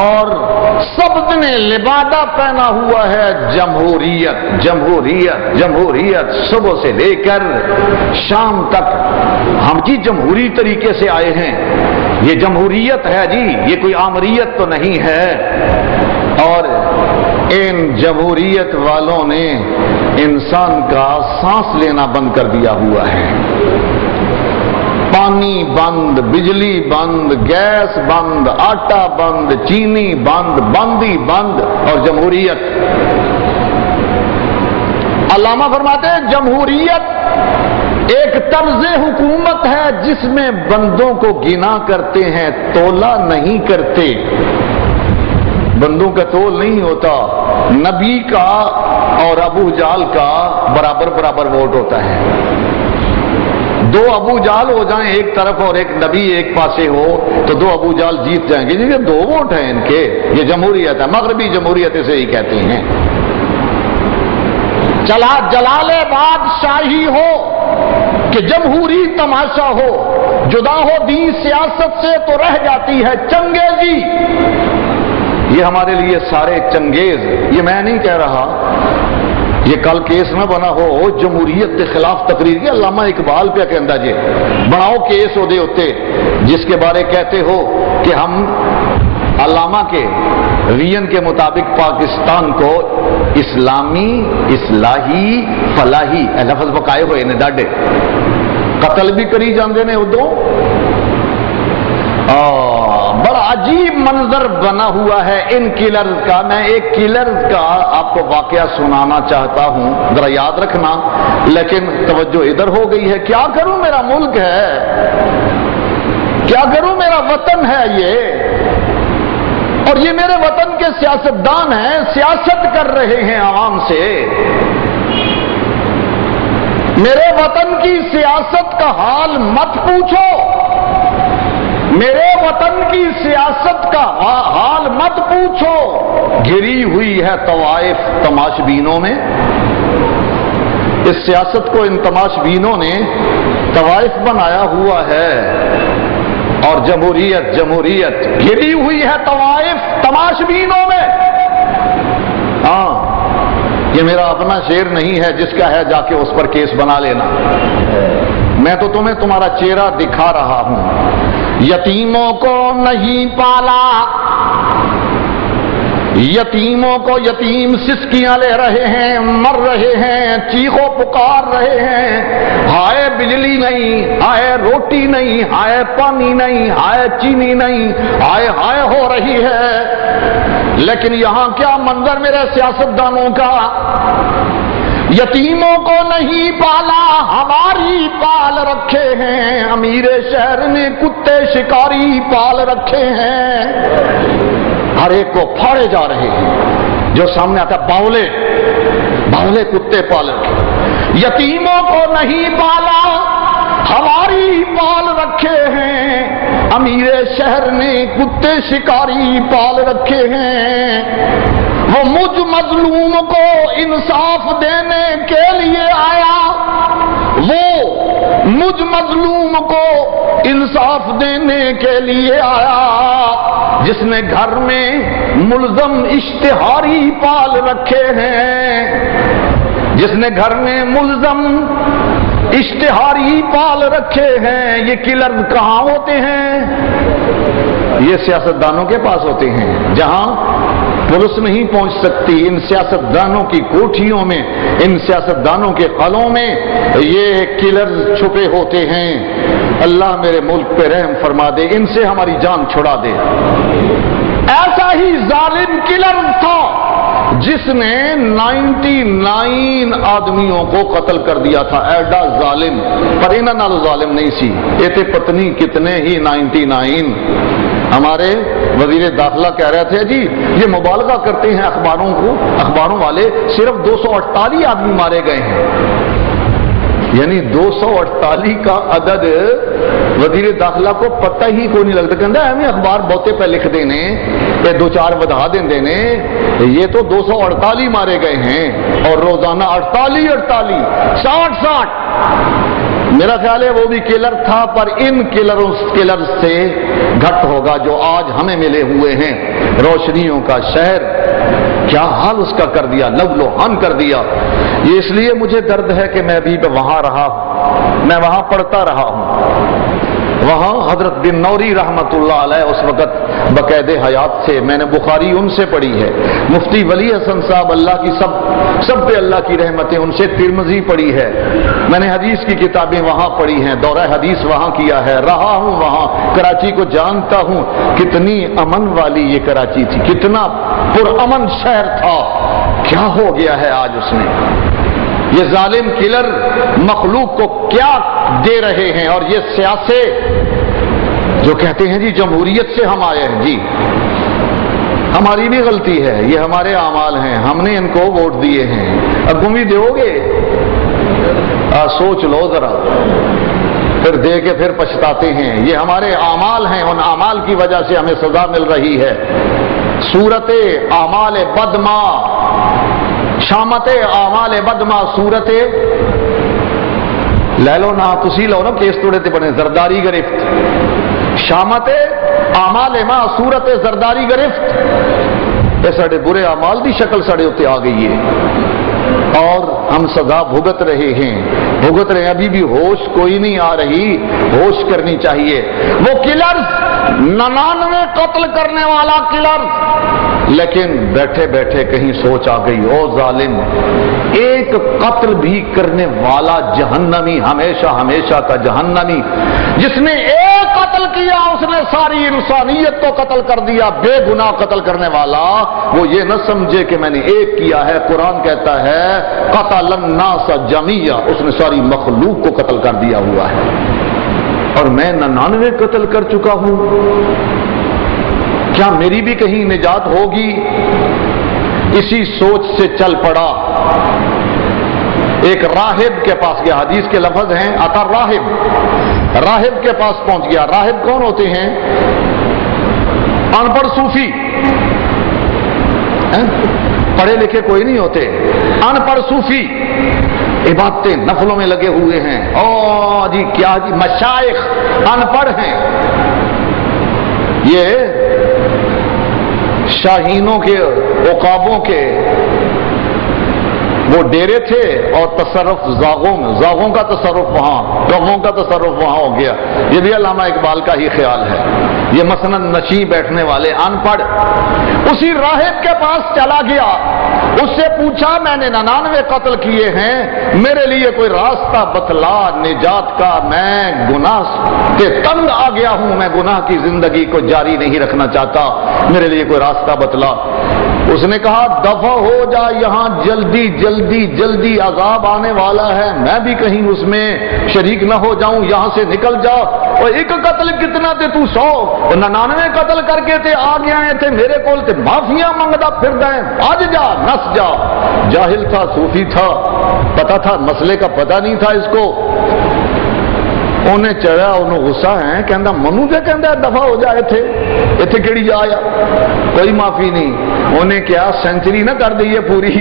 اور سب نے لبادہ پہنا ہوا ہے جمہوریت جمہوریت جمہوریت، صبح سے لے کر شام تک ہم جی جمہوری طریقے سے آئے ہیں، یہ جمہوریت ہے جی، یہ کوئی آمریت تو نہیں ہے۔ اور ان جمہوریت والوں نے انسان کا سانس لینا بند کر دیا ہوا ہے۔ پانی بند، بجلی بند، گیس بند، آٹا بند، چینی بند، بندی بند، اور جمہوریت۔ علامہ فرماتے ہیں جمہوریت ایک طرز حکومت ہے جس میں بندوں کو گنا کرتے ہیں، تولا نہیں کرتے۔ بندوں کا تول نہیں ہوتا، نبی کا اور ابو جہل کا برابر برابر ووٹ ہوتا ہے۔ دو ابو جہل ہو جائیں ایک طرف اور ایک نبی ایک پاسے ہو تو دو ابو جہل جیت جائیں گے، یہ دو ووٹ ہیں ان کے، یہ جمہوریت ہے، مغربی جمہوریت اسے ہی کہتے ہیں۔ چلا جلال بادشاہی ہو کہ جمہوری تماشا ہو، جدا ہو دین سیاست سے تو رہ جاتی ہے چنگیزی۔ یہ ہمارے لیے سارے چنگیز، یہ میں نہیں کہہ رہا، یہ کل کیس نہ بنا ہو جمہوریت کے خلاف تقریر کی، علامہ اقبال پہ کہندا جی بناؤ کیس ہو دے ہوتے جس کے بارے کہتے ہو کہ ہم علامہ کے وین کے مطابق پاکستان کو اسلامی اصلاحی فلاحی لفظ بقائے ہوئے نے ڈاڈے قتل بھی کری جاندے نے ادو۔ بڑا عجیب منظر بنا ہوا ہے ان کلرز کا۔ میں ایک کلرز کا آپ کو واقعہ سنانا چاہتا ہوں، ذرا یاد رکھنا، لیکن توجہ ادھر ہو گئی ہے۔ کیا کروں، میرا ملک ہے، کیا کروں، میرا وطن ہے یہ، اور یہ میرے وطن کے سیاستدان ہیں، سیاست کر رہے ہیں عوام سے۔ میرے وطن کی سیاست کا حال مت پوچھو، میرے وطن کی سیاست کا حال مت پوچھو۔ گری ہوئی ہے طوائف تماشبینوں میں، اس سیاست کو ان تماشبینوں نے طوائف بنایا ہوا ہے، اور جمہوریت جمہوریت گری ہوئی ہے طوائف تماشبینوں میں۔ ہاں، یہ میرا اپنا شعر نہیں ہے، جس کا ہے جا کے اس پر کیس بنا لینا۔ میں تو تمہیں تمہارا چہرہ دکھا رہا ہوں۔ یتیموں کو نہیں پالا، یتیموں کو یتیم سسکیاں لے رہے ہیں، مر رہے ہیں، چیخو پکار رہے ہیں، ہائے بجلی نہیں، ہائے روٹی نہیں، ہائے پانی نہیں، ہائے چینی نہیں، ہائے ہائے ہو رہی ہے۔ لیکن یہاں کیا منظر میرے سیاستدانوں کا، یتیموں کو نہیں پالا، ہماری پال رکھے ہیں، امیر شہر نے کتے شکاری پال رکھے ہیں۔ ہر ایک کو پھاڑے جا رہے ہیں، جو سامنے آتا باولے باولے کتے پال رکھے۔ یتیموں کو نہیں پالا، ہماری پال رکھے ہیں، امیر شہر نے کتے شکاری پال رکھے ہیں۔ وہ مجھ مظلوم کو انصاف دینے کے لیے آیا، وہ مجھ مظلوم کو انصاف دینے کے لیے آیا، جس نے گھر میں ملزم اشتہاری پال رکھے ہیں، جس نے گھر میں ملزم اشتہاری پال رکھے ہیں۔ یہ کلر کہاں ہوتے ہیں؟ یہ سیاستدانوں کے پاس ہوتے ہیں، جہاں پولیس نہیں پہنچ سکتی۔ ان سیاستدانوں کی کوٹھیوں میں، ان سیاستدانوں کے قلعوں میں یہ کلر چھپے ہوتے ہیں۔ اللہ میرے ملک پہ رحم فرما دے، ان سے ہماری جان چھڑا دے۔ ایسا ہی ظالم کلر تھا جس نے 99 آدمیوں کو قتل کر دیا تھا، ایڈا ظالم، پر انہاں نال ظالم نہیں سی، یہ تھے پتنی کتنے ہی 99۔ ہمارے وزیر داخلہ کہہ رہے تھے جی یہ مبالغہ کرتے ہیں اخباروں والے، صرف 248 آدمی مارے گئے ہیں، یعنی 248 کا عدد وزیر داخلہ کو پتہ ہی کوئی نہیں لگتا، کہندا ہے اخبار بہتے پہ لکھ دینے تے دو چار ودھا دیندے نے، یہ تو 248 مارے گئے ہیں، اور روزانہ 48 60 میرا خیال ہے وہ بھی کلر تھا، پر ان کلر سے گھٹ ہوگا جو آج ہمیں ملے ہوئے ہیں۔ روشنیوں کا شہر، کیا حال اس کا کر دیا، لو لوہان کر دیا۔ یہ اس لیے مجھے درد ہے کہ میں ابھی وہاں رہا ہوں، میں وہاں پڑھتا رہا ہوں۔ وہاں حضرت بن نوری رحمت اللہ علیہ اس وقت بقید حیات سے، میں نے بخاری ان سے پڑھی ہے، مفتی ولی حسن صاحب اللہ کی سب پہ اللہ کی رحمتیں، ان سے ترمذی پڑھی ہے، میں نے حدیث کی کتابیں وہاں پڑھی ہیں، دورہ حدیث وہاں کیا ہے، رہا ہوں وہاں، کراچی کو جانتا ہوں۔ کتنی امن والی یہ کراچی تھی، کتنا پرامن شہر تھا، کیا ہو گیا ہے آج اس نے۔ یہ ظالم کلر مخلوق کو کیا دے رہے ہیں، اور یہ سیاسی جو کہتے ہیں جی جمہوریت سے ہم آئے ہیں، جی ہماری بھی غلطی ہے، یہ ہمارے اعمال ہیں، ہم نے ان کو ووٹ دیے ہیں، اب تم بھی دو گے، سوچ لو ذرا، پھر دے کے پھر پچھتاتے ہیں۔ یہ ہمارے اعمال ہیں، ان اعمال کی وجہ سے ہمیں سزا مل رہی ہے۔ صورت اعمال بدما، شامت اعمال بدما صورت لے لو نا، تسی لو نا، کیس توڑے تے بنے زرداری گرفت، شامت اعمال ما صورت زرداری گرفت۔ یہ ساڑے برے اعمال دی شکل ساڑے ہوتے آ گئی ہے، اور ہم سزا بھگت رہے ہیں، ابھی بھی ہوش کوئی نہیں آ رہی، ہوش کرنی چاہیے۔ وہ کلرز 99 قتل کرنے والا کلر، لیکن بیٹھے بیٹھے کہیں سوچ آ گئی، او ظالم، ایک قتل بھی کرنے والا جہنمی، ہمیشہ ہمیشہ کا جہنمی، جس نے ایک قتل کیا اس نے ساری انسانیت کو قتل کر دیا۔ بے گناہ قتل کرنے والا وہ یہ نہ سمجھے کہ میں نے ایک کیا ہے، قرآن کہتا ہے قتل الناس جميعا، اس نے ساری مخلوق کو قتل کر دیا ہوا ہے، اور میں 99 قتل کر چکا ہوں، کیا میری بھی کہیں نجات ہوگی؟ اسی سوچ سے چل پڑا، ایک راہب کے پاس گیا، حدیث کے لفظ ہیں اتا راہب کے پاس پہنچ گیا۔ راہب کون ہوتے ہیں؟ ان پڑھ صوفی، پڑھے لکھے کوئی نہیں ہوتے، ان پڑھ صوفی، عبادتیں نفلوں میں لگے ہوئے ہیں، او جی کیا جی مشائخ ان پڑھ ہیں، یہ شاہینوں کے عقابوں کے وہ ڈیرے تھے، اور تصرف زاغوں کا تصرف وہاں، گووں کا تصرف وہاں ہو گیا۔ یہ بھی علامہ اقبال کا ہی خیال ہے، یہ مسند نشیں بیٹھنے والے ان پڑھ۔ اسی راہب کے پاس چلا گیا، اس سے پوچھا میں نے 99 قتل کیے ہیں، میرے لیے کوئی راستہ بتلا نجات کا، میں گناہ کے تنگ آ گیا ہوں، میں گناہ کی زندگی کو جاری نہیں رکھنا چاہتا، میرے لیے کوئی راستہ بتلا۔ اس نے کہا دفع ہو جا یہاں، جلدی جلدی جلدی عذاب آنے والا ہے، میں بھی کہیں اس میں شریک نہ ہو جاؤں، یہاں سے نکل جا۔ اور ایک قتل کتنا تے تو 100، 99 قتل کر کے تے آ گیا ہے تے میرے کول تے معافیاں منگدا پھر دیں، آج جا نس جا۔ جاہل تھا، صوفی تھا، پتا تھا مسئلے کا، پتہ نہیں تھا اس کو، انہیں چڑھا، انہوں غصہ ہے، کہندا منو تے کہندا دفع ہو جائے تھے، ایتھے کیڑی جا آیا، کوئی معافی نہیں۔ انہیں کیا سینچری نہ کر دئیے پوری،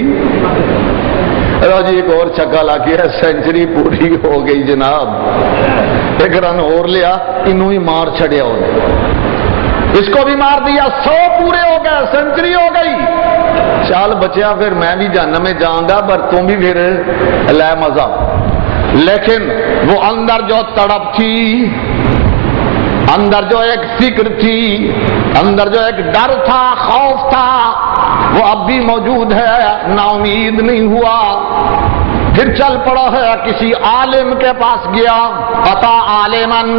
جی ایک اور چھکا لا کے سینچری پوری ہو گئی جناب، ایک رن اور لیا، انہوں ہی مار چھڑیا انہیں، اس کو بھی مار دیا، 100 پورے ہو گئے، سینچری ہو گئی، چال بچیا پھر میں بھی جہنم میں جاؤں گا، پر تم بھی پھر لے مزہ۔ لیکن وہ اندر جو تڑپ تھی، اندر جو ایک فکر تھی، اندر جو ایک ڈر تھا، خوف تھا، وہ اب بھی موجود ہے، نا امید نہیں ہوا، پھر چل پڑا ہے، کسی عالم کے پاس گیا، اتا عالمن،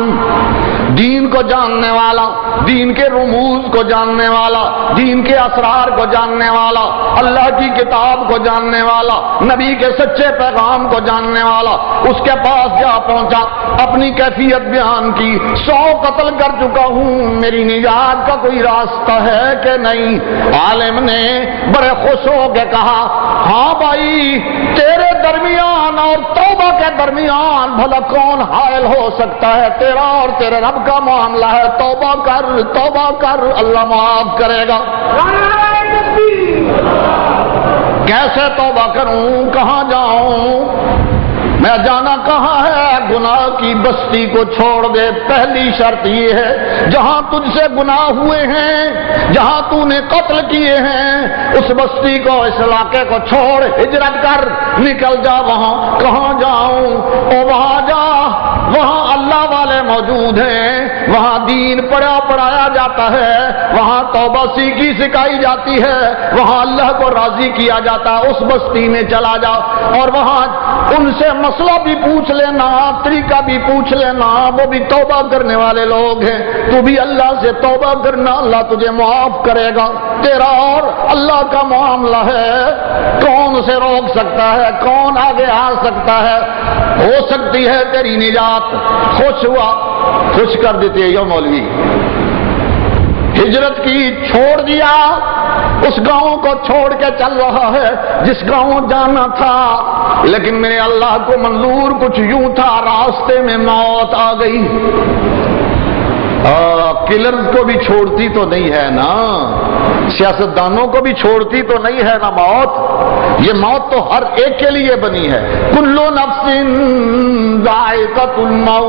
دین کو جاننے والا، دین کے رموز کو جاننے والا، دین کے اسرار کو جاننے والا، اللہ کی کتاب کو جاننے والا، نبی کے سچے پیغام کو جاننے والا، اس کے پاس جا پہنچا، اپنی کیفیت بیان کی، 100 قتل کر چکا ہوں، میری نجات کا کوئی راستہ ہے کہ نہیں؟ عالم نے بڑے خوش ہو کے کہا ہاں بھائی، تیرے درمیان اور توبہ کے درمیان بھلا کون حائل ہو سکتا ہے؟ تیرا اور تیرے رب کا معاملہ ہے، توبہ کر، توبہ کر، اللہ معاف کرے گا۔ کیسے توبہ کروں، کہاں جاؤں؟ میں جانا کہاں ہے؟ گناہ کی بستی کو چھوڑ دے۔ پہلی شرط یہ ہے جہاں تجھ سے گناہ ہوئے ہیں، جہاں تو نے قتل کیے ہیں، اس بستی کو، اس علاقے کو چھوڑ، ہجرت کر، نکل جا۔ وہاں کہاں جاؤں؟ او وہاں جا، وہاں اللہ والے موجود ہیں، وہاں دین پڑھایا جاتا ہے، وہاں توبہ سیکھی سکھائی جاتی ہے، وہاں اللہ کو راضی کیا جاتا ہے۔ اس بستی میں چلا جا اور وہاں ان سے مسئلہ بھی پوچھ لینا، طریقہ بھی پوچھ لینا، وہ بھی توبہ کرنے والے لوگ ہیں۔ تو بھی اللہ سے توبہ کرنا، اللہ تجھے معاف کرے گا۔ تیرا اور اللہ کا معاملہ ہے، کون سے روک سکتا ہے؟ کون آگے آ سکتا ہے؟ ہو سکتی ہے تیری نجات۔ خوش ہوا، خوش کر دیتے یہ مولوی۔ ہجرت کی، چھوڑ دیا، اس گاؤں کو چھوڑ کے چل رہا ہے جس گاؤں جانا تھا، لیکن میرے اللہ کو منظور کچھ یوں تھا، راستے میں موت آ گئی۔ کلرز کو بھی چھوڑتی تو نہیں ہے نا، سیاستدانوں کو بھی چھوڑتی تو نہیں ہے نا موت۔ یہ موت تو ہر ایک کے لیے بنی ہے۔ کل نفس ذائقۃ الموت،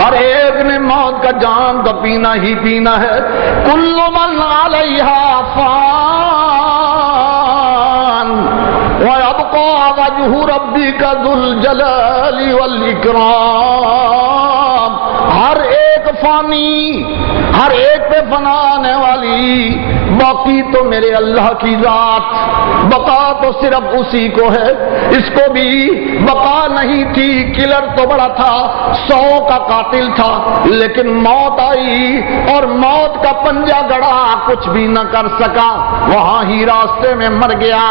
ہر ایک نے موت کا جام تو پینا ہی پینا ہے۔ کل من علیہا فان ویبقى وجہ ربک ذو الجلال والاکرام، ہر ایک فانی، ہر ایک پہ فنا آنے والی، باقی تو میرے اللہ کی ذات، بقا تو صرف اسی کو ہے۔ اس کو بھی بقا نہیں تھی، کلر تو بڑا تھا، 100 کا قاتل تھا، لیکن موت آئی اور موت کا پنجہ گڑا، کچھ بھی نہ کر سکا، وہاں ہی راستے میں مر گیا۔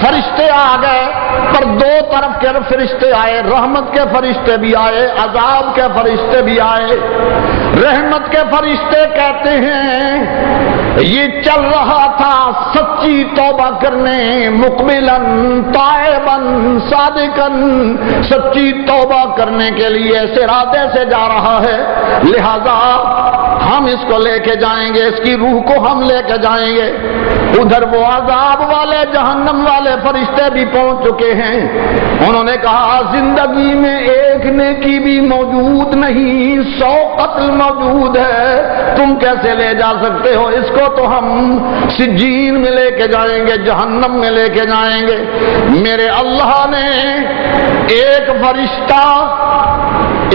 فرشتے آ گئے، پر دو طرف کے فرشتے آئے، رحمت کے فرشتے بھی آئے، عذاب کے فرشتے بھی آئے۔ رحمت کے فرشتے کہتے ہیں یہ چل رہا تھا سچی توبہ کرنے، مقبلاً تائباً صادقاً، سچی توبہ کرنے کے لیے اس ارادے سے جا رہا ہے، لہذا ہم اس کو لے کے جائیں گے، اس کی روح کو ہم لے کے جائیں گے۔ ادھر وہ عذاب والے، جہنم والے فرشتے بھی پہنچ چکے ہیں۔ انہوں نے کہا زندگی میں ایک نیکی بھی موجود نہیں، 100 قتل موجود ہے، تم کیسے لے جا سکتے ہو؟ اس کو تو ہم سجین میں لے کے جائیں گے، جہنم میں لے کے جائیں گے۔ میرے اللہ نے ایک فرشتہ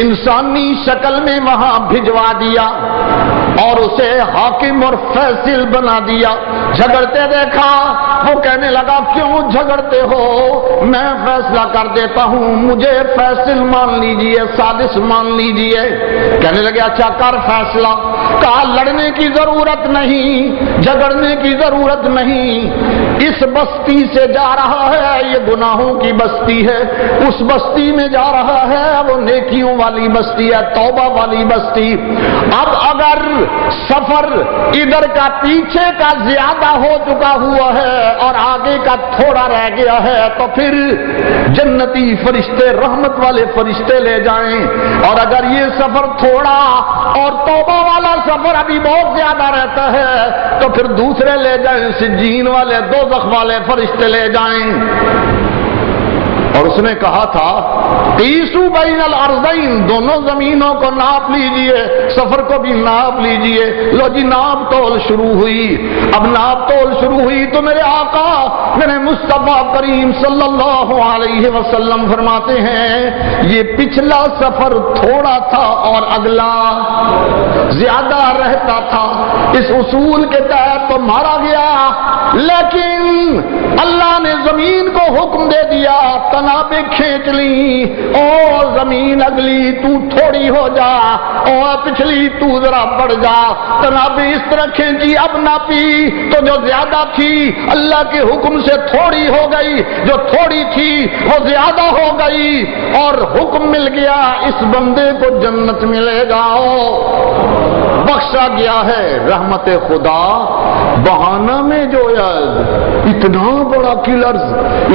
انسانی شکل میں وہاں بھجوا دیا اور اسے حاکم اور فیصل بنا دیا۔ جھگڑتے دیکھا، وہ کہنے لگا کیوں جھگڑتے ہو، میں فیصلہ کر دیتا ہوں، مجھے فیصل مان لیجئے، سادس مان لیجئے۔ کہنے لگے اچھا کر فیصلہ۔ کہا لڑنے کی ضرورت نہیں، جھگڑنے کی ضرورت نہیں، اس بستی سے جا رہا ہے، یہ گناہوں کی بستی ہے، اس بستی میں جا رہا ہے، وہ نیکیوں والی بستی ہے، توبہ والی بستی۔ اب اگر سفر ادھر کا پیچھے کا زیادہ ہو چکا ہوا ہے اور آگے کا تھوڑا رہ گیا ہے تو پھر جنتی فرشتے، رحمت والے فرشتے لے جائیں، اور اگر یہ سفر تھوڑا اور توبہ والا سفر ابھی بہت زیادہ رہتا ہے تو پھر دوسرے لے جائیں، سجین والے، دوزخ والے فرشتے لے جائیں۔ اور اس نے کہا تھا قیسو بین الارضین، دونوں زمینوں کو ناپ لیجئے، سفر کو بھی ناپ لیجئے۔ لو جی ناپ تول شروع ہوئی۔ اب ناپ تول شروع ہوئی تو میرے آقا، میرے مصطفیٰ کریم صلی اللہ علیہ وسلم فرماتے ہیں یہ پچھلا سفر تھوڑا تھا اور اگلا زیادہ رہتا تھا۔ اس اصول کے تحت تو مارا گیا، لیکن اللہ نے زمین کو حکم دے دیا، تنابیں کھینچ لی، اور زمین اگلی تو تھوڑی ہو جا، اور پچھلی تو ذرا بڑھ جا۔ تنابیں اس طرح کھینچی، اب ناپی تو جو زیادہ تھی اللہ کے حکم سے تھوڑی ہو گئی، جو تھوڑی تھی وہ زیادہ ہو گئی، اور حکم مل گیا اس بندے کو جنت ملے گا، بخشا گیا ہے۔ رحمت خدا بہانہ میں جو اتنا بڑا کلرز،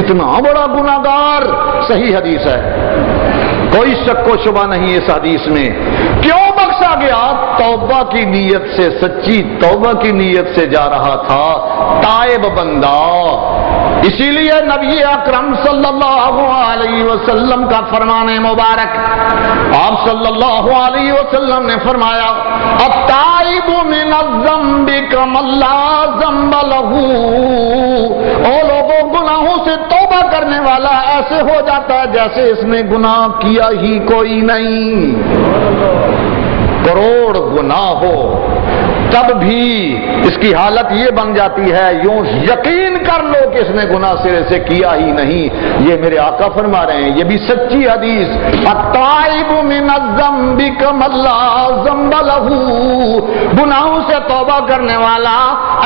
اتنا بڑا گناہگار، صحیح حدیث ہے، کوئی شک و شبہ نہیں اس حدیث میں۔ کیوں بخشا گیا توبہ کی نیت سے، سچی توبہ کی نیت سے جا رہا تھا، تائب بندہ۔ اسی لیے نبی اکرم صلی اللہ علیہ وسلم کا فرمان مبارک، آپ صلی اللہ علیہ وسلم نے فرمایا التائب من الذنب کمن لا ذنب لہ، او لوگوں گناہوں سے توبہ کرنے والا ایسے ہو جاتا ہے جیسے اس نے گناہ کیا ہی کوئی نہیں۔ کروڑ گناہ ہو تب بھی اس کی حالت یہ بن جاتی ہے یوں یقین کر لو کہ اس نے گناہ سرے سے کیا ہی نہیں۔ یہ میرے آقا فرما رہے ہیں، یہ بھی سچی حدیث، التائب من الذنب کمن لا ذنب لہ، گناہوں سے توبہ کرنے والا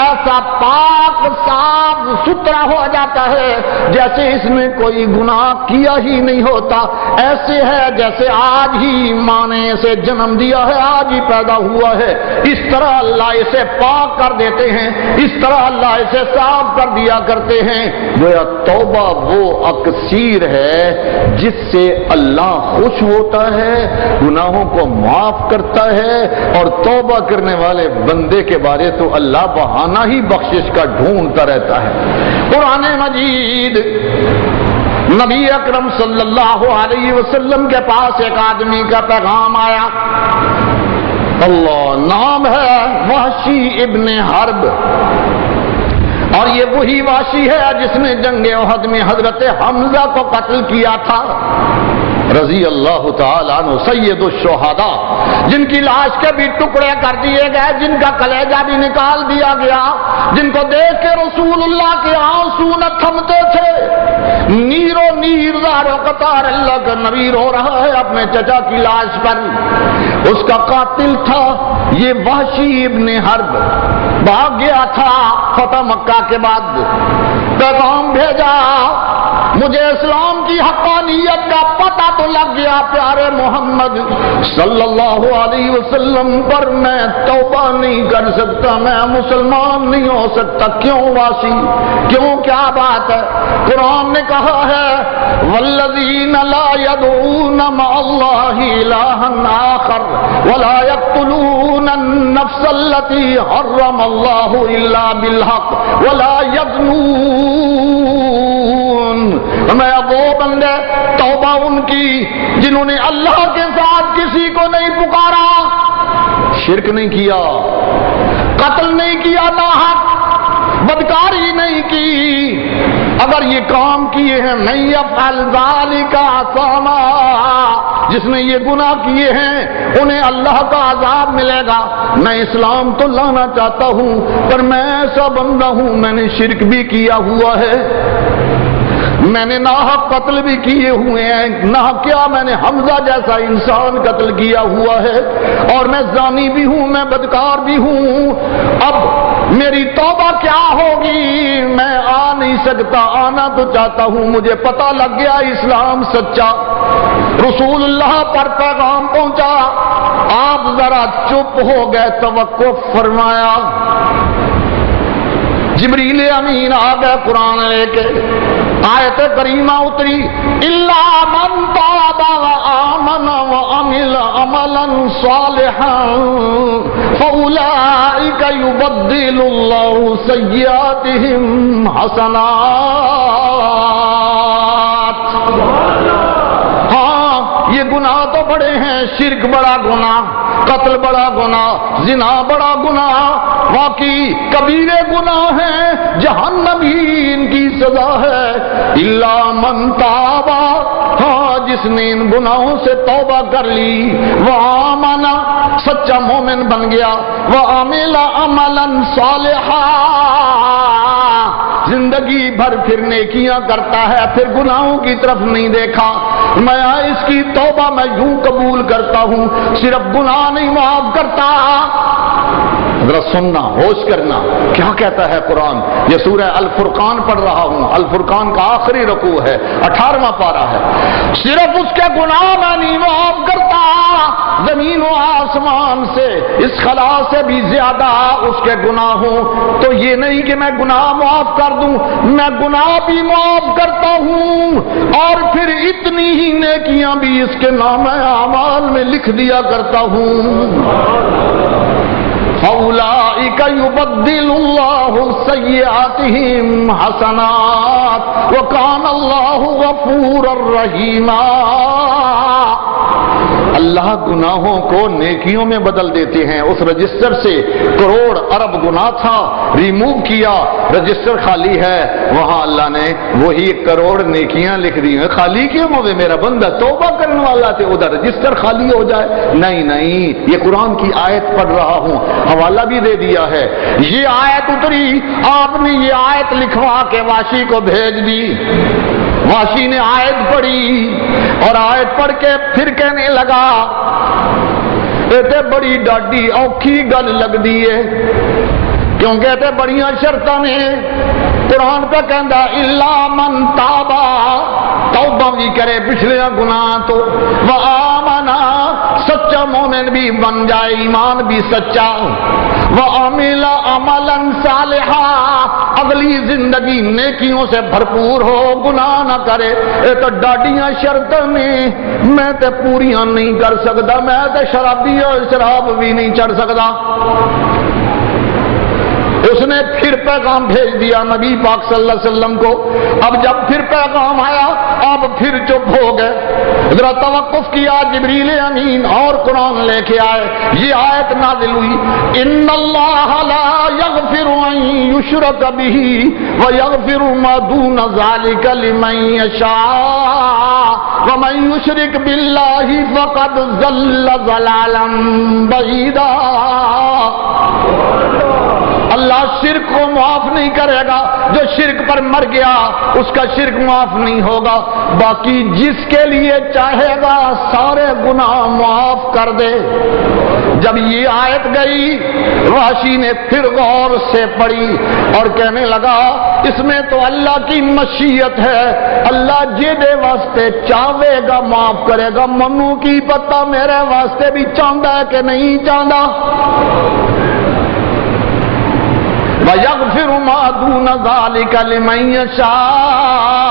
ایسا پاک صاف ستھرا ہو جاتا ہے جیسے اس نے کوئی گناہ کیا ہی نہیں ہوتا، ایسے ہے جیسے آج ہی ماں نے اسے جنم دیا ہے، آج ہی پیدا ہوا ہے۔ اس طرح اللہ اسے پاک کر دیتے ہیں، اس طرح اللہ اسے صاف کر دیا کرتے ہیں۔ گویا توبہ وہ اکسیر ہے جس سے اللہ خوش ہوتا ہے، گناہوں کو معاف کرتا ہے، اور توبہ کرنے والے بندے کے بارے تو اللہ بہانہ ہی بخشش کا ڈھونڈتا رہتا ہے۔ قرآن مجید نبی اکرم صلی اللہ علیہ وسلم کے پاس ایک آدمی کا پیغام آیا، اللہ نام ہے وحشی ابن حرب، اور یہ وہی وحشی ہے جس نے جنگ احد میں حضرت حمزہ کو قتل کیا تھا رضی اللہ تعالیٰ عنہ، سید الشہداء، جن کی لاش کے بھی ٹکڑے کر دیے گئے، جن کا کلیجہ بھی نکال دیا گیا، جن کو دیکھ کے رسول اللہ کے آنسو نہ تھمتے تھے۔ نیرو نیر زارو قطار، اللہ کا نبی رو رہا ہے اپنے چچا کی لاش پر، اس کا قاتل تھا یہ وحشی ابن حرب، بھاگ گیا تھا فتح مکہ کے بعد، پیغام بھیجا مجھے اسلام کی حقانیت کا پتہ تو لگ گیا پیارے محمد صلی اللہ علیہ وسلم پر، میں توبہ نہیں کر سکتا، میں مسلمان نہیں ہو سکتا۔ کیوں واشی؟ کیوں؟ کیا بات ہے؟ قرآن نے کہا ہے والذین لا يدعون مع اللہ الہا آخر ولا يقتلون النفس التي حرم اللہ الا بالحق ولا يزنون۔ میں وہ بندے، توبہ ان کی جنہوں نے اللہ کے ساتھ کسی کو نہیں پکارا، شرک نہیں کیا، قتل نہیں کیا ناحق، بدکاری نہیں کی۔ اگر یہ کام کیے ہیں من یفعل ذلک عصاما، جس نے یہ گناہ کیے ہیں انہیں اللہ کا عذاب ملے گا۔ میں اسلام تو لانا چاہتا ہوں پر میں ایسا بندہ ہوں، میں نے شرک بھی کیا ہوا ہے، میں نے ناحق قتل بھی کیے ہوئے ہیں، ناحق کیا میں نے حمزہ جیسا انسان قتل کیا ہوا ہے، اور میں زانی بھی ہوں، میں بدکار بھی ہوں۔ اب میری توبہ کیا ہوگی؟ میں آ نہیں سکتا، آنا تو چاہتا ہوں، مجھے پتہ لگ گیا اسلام سچا، رسول اللہ پر پیغام پہنچا، آپ ذرا چپ ہو گئے، توقف فرمایا۔ جبریل امین آ گئے قرآن لے کے، آیت کریمہ اتری الا من تاب وآمن وعمل عملا صالحا فاولئک یبدل اللہ سیئاتہم حسنات۔ ہاں یہ گناہ تو بڑے ہیں، شرک بڑا گناہ، قتل بڑا گناہ، زنا بڑا گناہ، واقعی کبیرے گناہ ہیں، جہنم ہی ان کی سزا ہے۔ الا من تابا، ہاں جس نے ان گناہوں سے توبہ کر لی، وآمن، سچا مومن بن گیا، وعمل عملا صالحا، زندگی بھر پھر نیکیاں کرتا ہے، پھر گناہوں کی طرف نہیں دیکھا، میں اس کی توبہ میں یوں قبول کرتا ہوں، صرف گناہ نہیں معاف کرتا ذرا سننا، ہوش کرنا، کیا کہتا ہے قرآن. یہ سورہ الفرقان پڑھ رہا ہوں، الفرقان کا آخری رکوع ہے، 18واں پارہ ہے. صرف اس کے گناہ میں نہیں معاف کرتا، زمین و آسمان سے اس خلا سے بھی زیادہ اس کے گناہ ہوں. تو یہ نہیں کہ میں گناہ معاف کر دوں، میں گناہ بھی معاف کرتا ہوں اور پھر اتنی ہی نیکیاں بھی اس کے نام اعمال میں لکھ دیا کرتا ہوں. فَأُولَٰئِكَ يُبَدِّلُ اللَّهُ سَيِّئَاتِهِمْ حَسَنَاتٍ وَكَانَ اللَّهُ غَفُورًا رَّحِيمًا. اللہ گناہوں کو نیکیوں میں بدل دیتے ہیں. اس رجسٹر سے کروڑ ارب گناہ تھا، ریموو کیا، رجسٹر خالی ہے. وہاں اللہ نے وہی کروڑ نیکیاں لکھ دی ہیں. خالی کیوں ہوئے میرا بندہ توبہ کرنے والا تھے، ادھر رجسٹر خالی ہو جائے؟ نہیں، یہ قرآن کی آیت پڑھ رہا ہوں، حوالہ بھی دے دیا ہے. یہ آیت اتری، آپ نے یہ آیت لکھوا کے واشی کو بھیج دی. واشی نے آیت پڑھی اور آیت پڑھ کے پھر کہنے لگا تے بڑی ڈاڈی اوکھی گل لگ دی ہے، کیوں کہتے بڑیاں شرطاں نے. قرآن پہ کہندا الا من تابا، توبہ بھی کرے پچھلے گناہ تو، وآمنا، سچا مومن بھی بن جائے، ایمان بھی سچا، وعمل عملا صالحا، اگلی زندگی نیکیوں سے بھرپور ہو، گناہ نہ کرے. یہ تو ڈاڈیاں شرطیں نے، میں تے پوریاں نہیں کر سکتا، میں تے شرابی اور شراب بھی نہیں چڑھ سکتا. اس نے پھر پیغام بھیج دیا نبی پاک صلی اللہ علیہ وسلم کو. اب جب پھر پیغام آیا اب پھر چپ ہو گئے. ذرا توقف کیا، جبریل امین اور قرآن لے کے آئے. یہ آیت نازل ہوئی، ان اللہ لا یغفر ان یشرک بہ ویغفر ما دون ذلک لمن یشاء ومن یشرک باللہ فقد ضل ضلالا بعیدا. اللہ شرک کو معاف نہیں کرے گا، جو شرک پر مر گیا اس کا شرک معاف نہیں ہوگا، باقی جس کے لیے چاہے گا سارے گناہ معاف کر دے. جب یہ آیت گئی وحشی نے پھر غور سے پڑھی اور کہنے لگا اس میں تو اللہ کی مشیت ہے، اللہ جدے واسطے چاہے گا معاف کرے گا. منو کی پتہ میرے واسطے بھی چاہتا ہے کہ نہیں چاہتا. وَيَغْفِرُ مَا دُونَ ذَلِكَ لِمَن يَشَاءُ،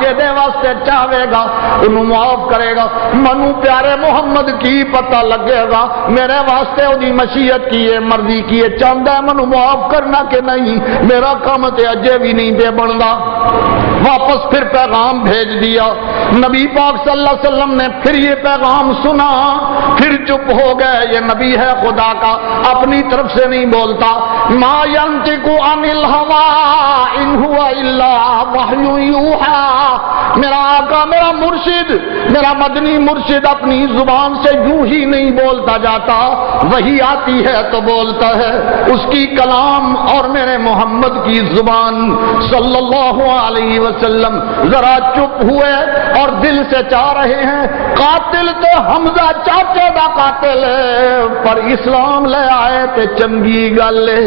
جدے واسطے چاہے گا انہوں معاف کرے گا. منو پیارے محمد کی پتہ لگے گا میرے واسطے وہ مشیت کی ہے، مرضی کی ہے، چاہتا ہے منو معاف کرنا کہ نہیں. میرا کام تے اجے بھی نہیں دے بندا. واپس پھر پیغام بھیج دیا. نبی پاک صلی اللہ علیہ وسلم نے پھر یہ پیغام سنا، پھر چپ ہو گئے. یہ نبی ہے خدا کا، اپنی طرف سے نہیں بولتا. ما ينطق عن الهوى ان هو الا وحی یوحى. میرا آقا، میرا مرشد، میرا مدنی مرشد اپنی زبان سے یوں ہی نہیں بولتا جاتا، وہی آتی ہے تو بولتا ہے. اس کی کلام اور میرے محمد کی زبان صلی اللہ علیہ وسلم ذرا چپ ہوئے اور دل سے چاہ رہے ہیں قاتل تو حمزہ چاچے دا قاتل ہے، پر اسلام لے آئے تے چنگی گل ہے.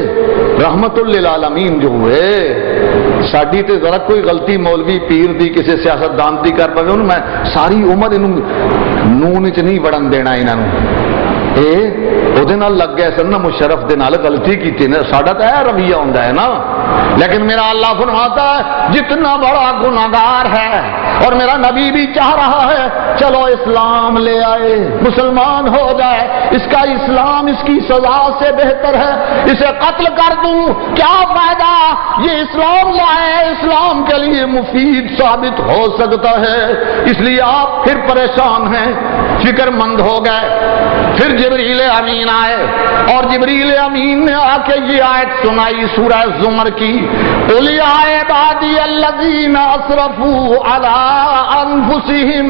رحمت للعالمین جو ہوئے ساڈی تے ذرا کوئی غلطی مولوی پیر دی کسی سیاستدان دی کر پے میں ساری عمر انہوں نون وچ نہیں وڑن دینا. انہاں نوں وہ لگ گئے سن نا مشرف دے نال غلطی کی تھی. ساڈا تو یہ رویہ ہوندا ہے نا، لیکن میرا اللہ فرماتا ہے جتنا بڑا گناہگار ہے اور میرا نبی بھی چاہ رہا ہے چلو اسلام لے آئے، مسلمان ہو جائے، اس کا اسلام اس کی سزا سے بہتر ہے، اسے قتل کر دوں کیا فائدہ، یہ اسلام لائے، اسلام کے لیے مفید ثابت ہو سکتا ہے. اس لیے آپ پھر پریشان ہیں، فکر مند ہو گئے. پھر جبریل امین آئے اور جبریل امین نے آ کے یہ آیت سنائی سورہ زمر کی، قل یا عبادی الذین اسرفوا علی انفسہم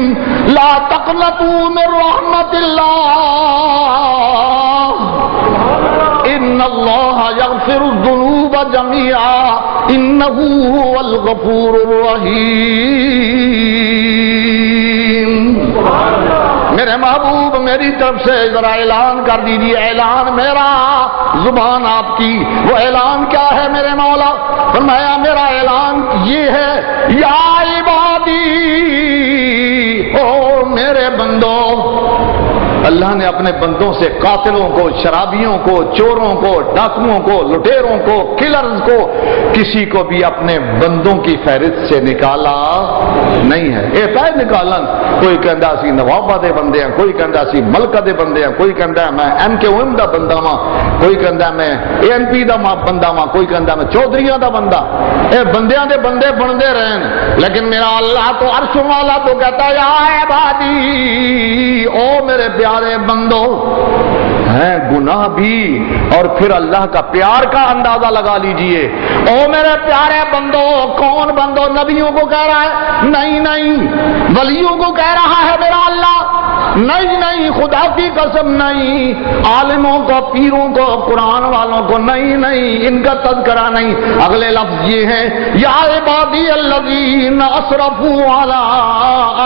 لا تقنطوا من رحمت اللہ ان اللہ یغفر الذنوب جميعا انہ هو الغفور الرحیم. میرے محبوب میری طرف سے ذرا اعلان کر دیجیے، اعلان میرا، زبان آپ کی، وہ اعلان کیا ہے میرے مولا؟ فرمایا میرا اعلان یہ ہے، یا عبادی، او میرے بندو۔ اللہ نے اپنے بندوں سے قاتلوں کو، شرابیوں کو، چوروں کو، ڈاکوؤں کو، لٹیروں کو، کلرز کو، کسی کو بھی اپنے بندوں کی فہرست سے نکالا نہیں ہے۔ اے پہ نکالن، کوئی کہندا سی نوابہ دے بندے ہیں، کوئی کہندا سی ملکہ دے بندے ہیں، کوئی کہندا میں ایم کے او ایم دا بندہ ہاں، کوئی کہندا میں اے این پی دا بندہ ہاں، کوئی کہندا میں چودھریاں دا بندہ۔ اے بندیاں دے بندے بندے رہن، لیکن میرا اللہ تو عرش والا تو کہتا ہے یا عبادی، او میرے پیارے بندو۔ ہیں گناہ بھی، اور پھر اللہ کا پیار کا اندازہ لگا لیجئے، او میرے پیارے بندو۔ کون بندو؟ نبیوں کو کہہ رہا ہے؟ نہیں نہیں، ولیوں کو کہہ رہا ہے میرا اللہ؟ نہیں نہیں، خدا کی قسم نہیں، عالموں کو، پیروں کو، قرآن والوں کو نہیں نہیں، ان کا تذکرہ نہیں۔ اگلے لفظ یہ ہے، یا عبادی الذین اسرفوا علی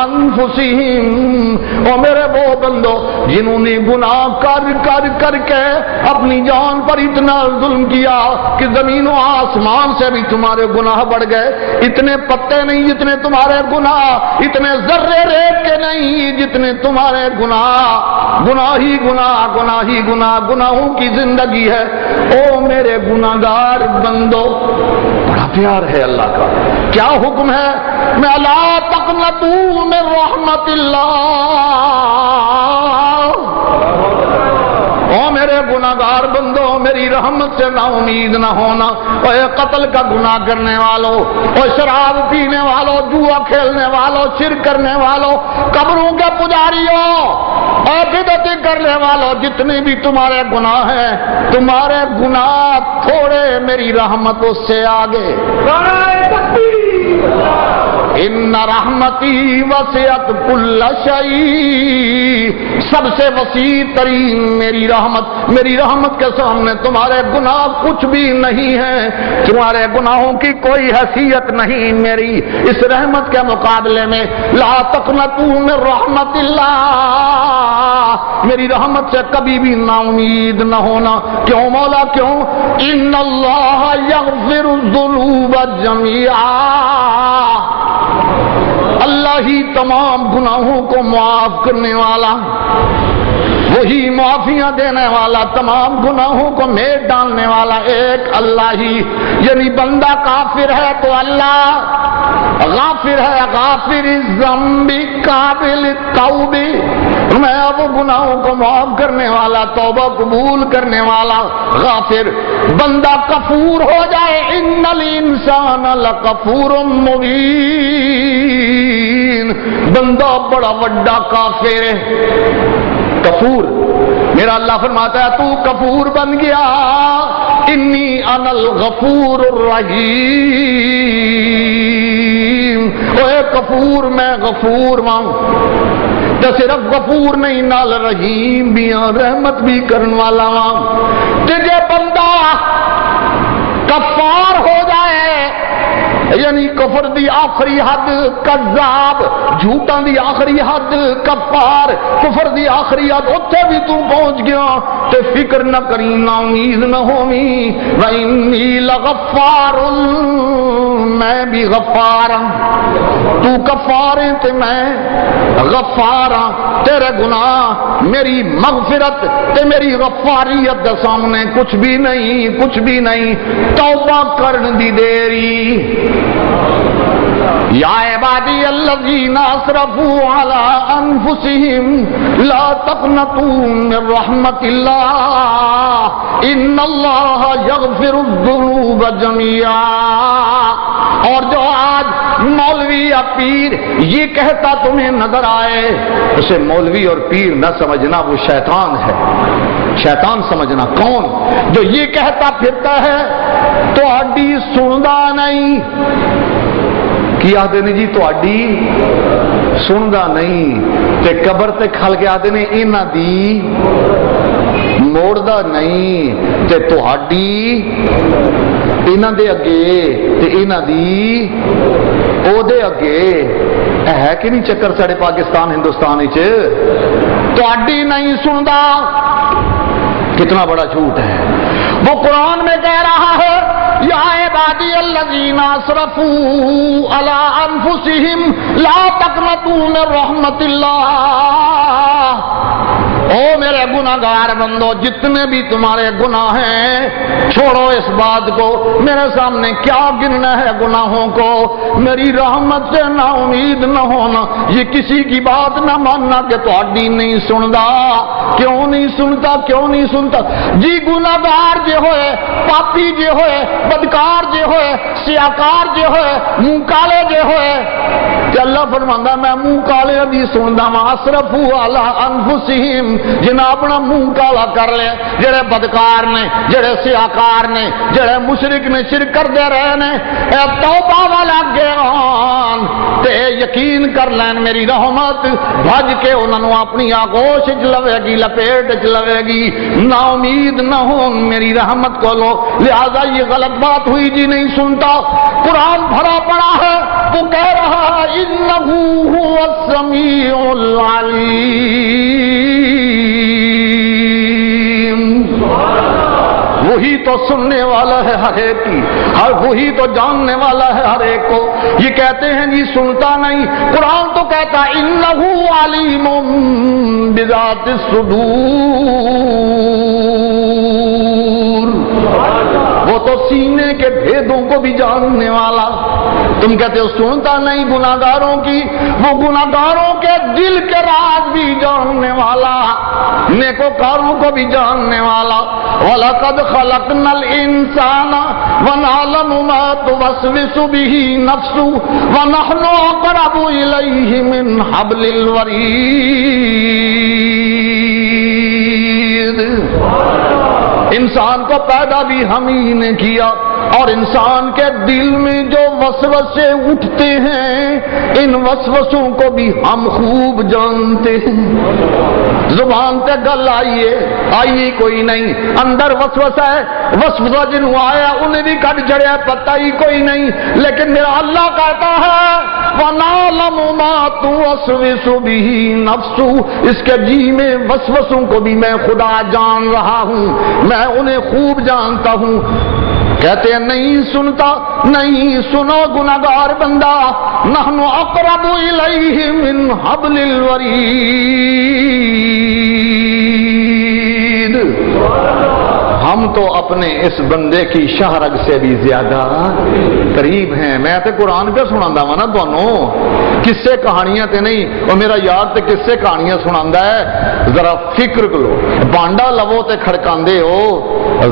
انفسہم، او میرے وہ بندو جنہوں نے گناہ کر کے اپنی جان پر اتنا ظلم کیا کہ زمین و آسمان سے بھی تمہارے گناہ بڑھ گئے۔ اتنے پتے نہیں جتنے تمہارے گناہ، اتنے ذرے ریت کے نہیں جتنے تمہارے گناہ۔ گناہ ہی گناہ، گناہ ہی گناہ، گناہوں کی زندگی ہے۔ او میرے گناہگار بندو، بڑا پیار ہے اللہ کا۔ کیا حکم ہے؟ میں لا تقنطوا من رحمت اللہ، او میرے گناہگار بندو، میری رحمت سے نا امید نہ ہونا۔ اے قتل کا گناہ کرنے والوں، اے شراب پینے والوں، جوا کھیلنے والوں، شرک کرنے والوں، قبروں کے پجاریوں، اے بدعت کرنے والوں، جتنے بھی تمہارے گناہ ہیں، تمہارے گناہ تھوڑے، میری رحمت اس سے آگے۔ ان رحمتی وسعت کل شیء، سب سے وسیع ترین میری رحمت کے سامنے تمہارے گناہ کچھ بھی نہیں ہے، تمہارے گناہوں کی کوئی حیثیت نہیں میری اس رحمت کے مقابلے میں۔ لا تقنطوا من رحمت اللہ، میری رحمت سے کبھی بھی نا امید نہ ہونا۔ کیوں مولا کیوں؟ ان اللہ یغفر الذنوب جميعا، اللہ ہی تمام گناہوں کو معاف کرنے والا، وہی معافیاں دینے والا، تمام گناہوں کو میٹ ڈالنے والا ایک اللہ ہی۔ یعنی بندہ کافر ہے تو اللہ غافر ہے، غافر الذنب قابل التوب، میں اب گناہوں کو معاف کرنے والا، توبہ قبول کرنے والا، غافر۔ بندہ کفور ہو جائے، ان الانسان لکفور مبین، بندہ بڑا وڈا کافر ہے، کفور۔ میرا اللہ فرماتا ہے تو کفور بن گیا، انی انا الغفور الرحیم، اے کفور میں غفور ماں، تو صرف غفور نہیں نال رحیم بھی ہاں، رحمت بھی کرن والا ماں۔ تجھے بندہ کفار ہو جائے، یعنی کفر دی آخری حد کذاب، جھوٹاں دی آخری حد کفار، کفر دی آخری حد اتھے بھی تو پہنچ گیا تے فکر نہ کری، نا امید نہ ہومی۔ وَإِنِّي لَغَفَّارٌ، میں بھی غفار ہوں، تو کفار ہے تے میں غفار ہوں۔ تیرے گناہ میری مغفرت تے میری غفاریت کے سامنے کچھ بھی نہیں، کچھ بھی نہیں۔ توبہ کرن دی دیری، یا عبادی الذین اسرفوا علی انفسہم لا تقنطوا من رحمت اللہ ان اللہ یغفر الذنوب جميعا۔ اور جو آج مولوی یا پیر یہ کہتا تمہیں نظر آئے، اسے مولوی اور پیر نہ سمجھنا، وہ شیطان ہے، شیطان سمجھنا۔ کون؟ جو یہ کہتا پھرتا ہے تو ہڈی سندا نہیں، کی آدھے نے جی تو ہڈی سندا نہیں، تے قبر تے کھل کے آدھے نے انہاں دی موڑدا نہیں، تے تو ہڈی انہاں دے اگے تے انہاں دی او دے اگے۔ ہے کہ نہیں چکر ساڑے پاکستان ہندوستان وچ؟ تواڈی نہیں سندا۔ کتنا بڑا جھوٹ ہے۔ وہ قرآن میں کہہ رہا ہے یا عبادی الذین اسرفوا علی انفسہم لا تقنطوا من رحمت اللہ۔ او میرے گناہگار بندو، جتنے بھی تمہارے گناہ ہیں چھوڑو اس بات کو، میرے سامنے کیا گننا ہے گناہوں کو، میری رحمت سے نا امید نہ ہونا، یہ کسی کی بات نہ ماننا کہ تہاڈی نہیں سندا۔ کیوں نہیں سنتا، کیوں نہیں سنتا؟ جی گناہگار جے ہوئے، پاپی جے ہوئے، بدکار جے ہوئے، سیاکار جے ہوئے، منہ کالے جے ہوئے، کہ اللہ فرماندا میں منہ کالے بھی سندا وا۔ اسرفوا علی انفسہم، جنہیں اپنا منہ کالا کر لے، جڑے بدکار نے، جڑے سیاکار نے، جڑے مشرک نے، شرک کردے رہے نے، اے توبہ والا گیان تے یقین کر لین میری رحمت بھج کے انہوں اپنی آغوش چ لوے گی، لپیٹ چ لوے گی، نا امید نہ ہون میری رحمت کو لو۔ لہذا یہ غلط بات ہوئی جی نہیں سنتا۔ قرآن بھرا پڑا ہے، وہ کہہ رہا ہے انہ هو السمیع العلیم، وہی تو سننے والا ہے ہر ایک کی، وہی تو جاننے والا ہے ہر ایک کو۔ یہ کہتے ہیں جی سنتا نہیں، قرآن تو کہتا انہ علیم بذات الصدور، وہ تو سینے کے بھیدوں کو بھی جاننے والا۔ تم کہتے ہو سنتا نہیں گناہگاروں کی، وہ گناہگاروں کے دل کے راز بھی جاننے والا، نیکوکاروں کو بھی جاننے والا۔ وَلَقَدْ خَلَقْنَا الْإِنسَانَ وَنَعْلَمُ مَا تُوَسْوِسُ بِهِ نَفْسُهُ وَنَحْنُ أَقْرَبُ إِلَيْهِ مِنْ حَبْلِ الْوَرِيدِ۔ انسان کو پیدا بھی ہم ہی نے کیا، اور انسان کے دل میں جو وسوسے اٹھتے ہیں ان وسوسوں کو بھی ہم خوب جانتے ہیں۔ زبان تے گل آئیے کوئی نہیں، اندر وسوسہ ہے، وسوسہ جنہوں آیا انہیں بھی کٹ جڑیا، پتہ ہی کوئی نہیں، لیکن میرا اللہ کہتا ہے وَنَعْلَمُ مَا تُوَسْوِسُ بِهِ نَفْسُهُ، اس کے جی میں وسوسوں کو بھی میں خدا جان رہا ہوں، میں انہیں خوب جانتا ہوں۔ کہتے ہیں نہیں سنتا، نہیں سنو گناہگار بندہ، نحن اقرب الیہ من حبل الورید، ہم تو اپنے اس بندے کی شہرگ سے بھی زیادہ قریب ہیں۔ میں تے قرآن پہ سناندا وا نا تانوں، قصے کہانیاں تے نہیں، اور میرا یار تے قصے کہانیاں سناندا ہے۔ ذرا فکر کرو، بانڈا لو تے کھڑکاندے ہو،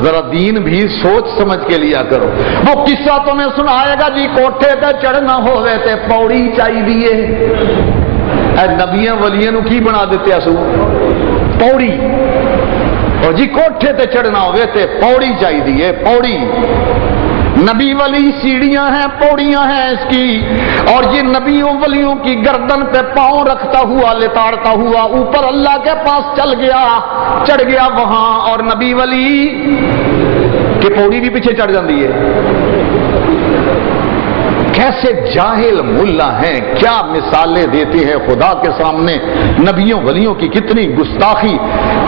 ذرا دین بھی سوچ سمجھ کے لیا کرو۔ وہ قصہ تمہیں سنائے گا جی کوٹھے تے چڑھنا ہوئے تے پوڑی چاہیے، اے نبیاں ولیاں نو کی بنا دیتے اسو؟ پوڑی، اور جی کوٹھے تے چڑھنا ہوئے تے پوڑی چاہیے، پوڑی۔ نبی ولی سیڑھیاں ہیں، پوڑیاں ہیں اس کی، اور یہ نبیوں ولیوں کی گردن پہ پاؤں رکھتا ہوا، لتاڑتا ہوا اوپر اللہ کے پاس چل گیا، چڑھ گیا وہاں، اور نبی ولی کہ پوڑی بھی پیچھے چڑھ جاندی ہے۔ کیسے جاہل ملا ہیں، کیا مثالیں دیتے ہیں خدا کے سامنے، نبیوں ولیوں کی کتنی گستاخی۔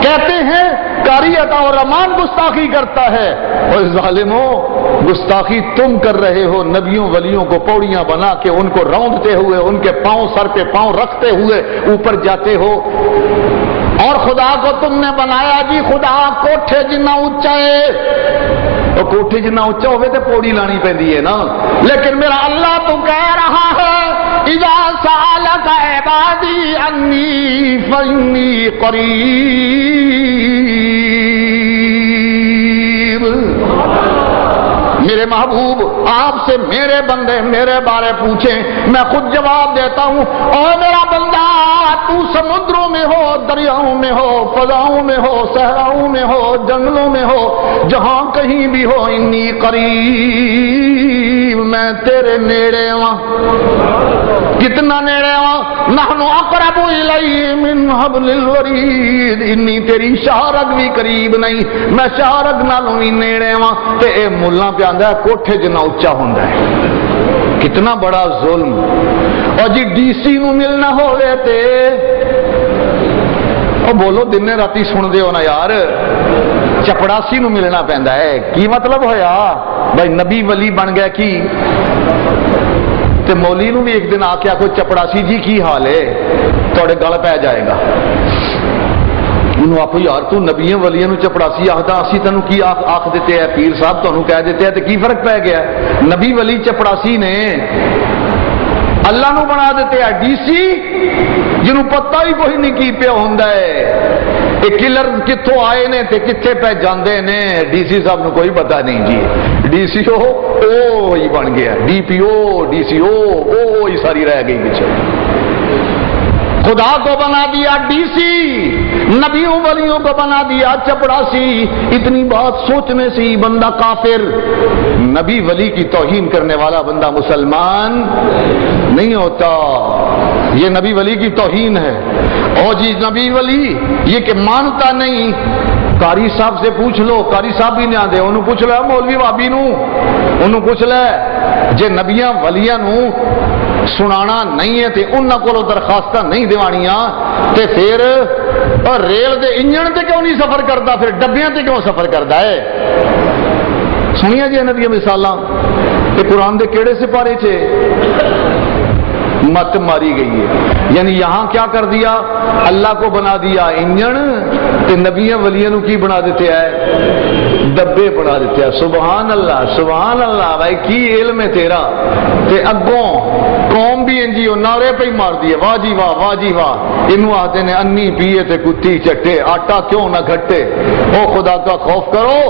کہتے ہیں قاری عطا الرحمان گستاخی کرتا ہے، اور ظالموں گستاخی تم کر رہے ہو، نبیوں ولیوں کو پوڑیاں بنا کے ان کو روندتے ہوئے، ان کے پاؤں سر پہ پاؤں رکھتے ہوئے اوپر جاتے ہو۔ اور خدا کو تم نے بنایا جی خدا کوٹھے جنا اونچا ہے، تو کوٹھے جنا اونچا ہوئے تو پوڑی لانی پیندی ہے نا، لیکن میرا اللہ تو کہہ رہا ہے اذا سألك عبادی انی فإنی قریب، میرے محبوب آپ سے میرے بندے میرے بارے پوچھیں میں خود جواب دیتا ہوں۔ اور میرا بندہ تو سمندروں میں ہو، دریاؤں میں ہو، فضاؤں میں ہو، صحراؤں میں ہو، جنگلوں میں ہو، جہاں کہیں بھی ہو، انی قریب، میں تیرے نیڑے ہوں۔ کتنا نیڑے ہوں؟ نحن اقرب الیہ من حبل الورید، انی تیری شہرگ بھی قریب نہیں، میں شہرگ نالوں بھی نیڑے ہوں۔ تے اے ملا پہ آندا ہے کوٹھے جنا اونچا ہوندا ہے، کتنا بڑا ظلم۔ اور جی ڈی سی نو ملنا ہوئے تے اور بولو دن راتی سن دے ہو نا یار چپڑاسی نو ملنا پیندا ہے کی مطلب ہویا بھائی نبی ولی بن گیا کی تے مولی نو بھی ایک دن آ کے آخو چپڑاسی جی کی حال ہے تھوڑے گل پی جائے گا انہوں آخو یار تو نبیوں ولیوں نو چپڑاسی آخدا اسی تینوں کی آخ دیتے ہیں پیر صاحب تانوں کہہ دیتے ہیں تے کی فرق پی گیا نبی ولی چپڑاسی نے اللہ نو بنا دیتے ہیں ڈی سی جنہوں پتہ ہی کوئی نہیں کی پیا ہوندا ہے یہ کلر کتوں آئے نے تے کتنے پہ جاندے نے ڈی سی صاحب نو کوئی پتہ نہیں جی ڈی سی او ہی بن گیا D P O D C او ہی ساری رہ گئی پیچھے خدا کو بنا دیا ڈی سی نبیوں ولیوں کو بنا دیا چپڑاسی اتنی بات سوچنے سے ہی بندہ کافر نبی ولی کی توہین کرنے والا بندہ مسلمان نہیں ہوتا یہ نبی ولی کی توہین ہے اور جی نبی ولی یہ کہ مانتا نہیں قاری صاحب سے پوچھ لو قاری صاحب بھی نہیں آتے انہوں پوچھ لو مولوی بابی نو انہوں پوچھ لے جے نبیاں ولیاں نو سنانا نہیں ہے تے انہاں کولوں درخواستاں نہیں دیوانیاں تے پھر اور ریل دے انجن تے کیوں نہیں سفر کرتا پھر ڈبیاں تے کیوں سفر کرتا ہے سنیا جی انہاں دی مثالاں تے قرآن دے کیڑے سپارے چے مت ماری گئی ہے یعنی یہاں کیا کر دیا اللہ کو بنا دیا انجن تے نبیاں ولیاں نو کی بنا دیتے ہیں ڈبے بنا دیتے ہیں سبحان اللہ بھائی کی علم ہے تیرا تے اگوں قوم بھی انجی نعرے پہ ہی مار دیے واہ جی واہ انہوں آتے نے انی پیے تے کتی چٹے آٹا کیوں نہ گھٹے او خدا کا خوف کرو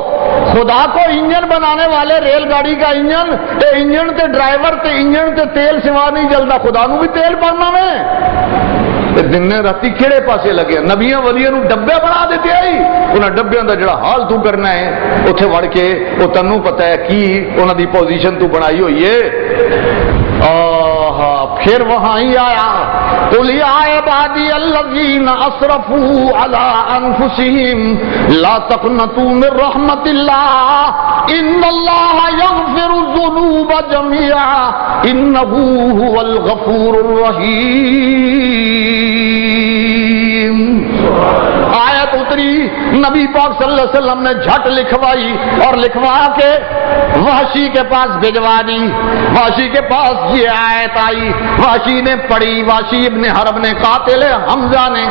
خدا کو انجن بنانے والے ریل گاڑی کا انجن تے انجن تے ڈرائیور تے انجن تے تیل سوا نہیں جلدا خدا نو بھی تیل پڑنا میں دن راتی کہڑے پاسے لگے نبیاں ولیاں نو ڈبے بنا دیتے آئی انہاں ڈبیاں دا جڑا حال تو کرنا ہے اتھے وڑ کے وہ تنوں پتہ ہے کی انہاں دی پوزیشن تو بنائی ہوئی ہے پھر وہاں ہی آیا قل یا عبادی الذین اسرفوا علی انفسہم لا تقنطوا من رحمت اللہ ان اللہ یغفر الذنوب جميعا انہ هو الغفور الرحیم آیت اتری نبی پاک صلی اللہ علیہ وسلم نے جھٹ لکھوائی اور لکھوا کے وحشی کے پاس بھجوا دی وحشی کے پاس یہ آیت آئی وحشی نے پڑھی وحشی ابن حرب نے قاتل حمزہ نے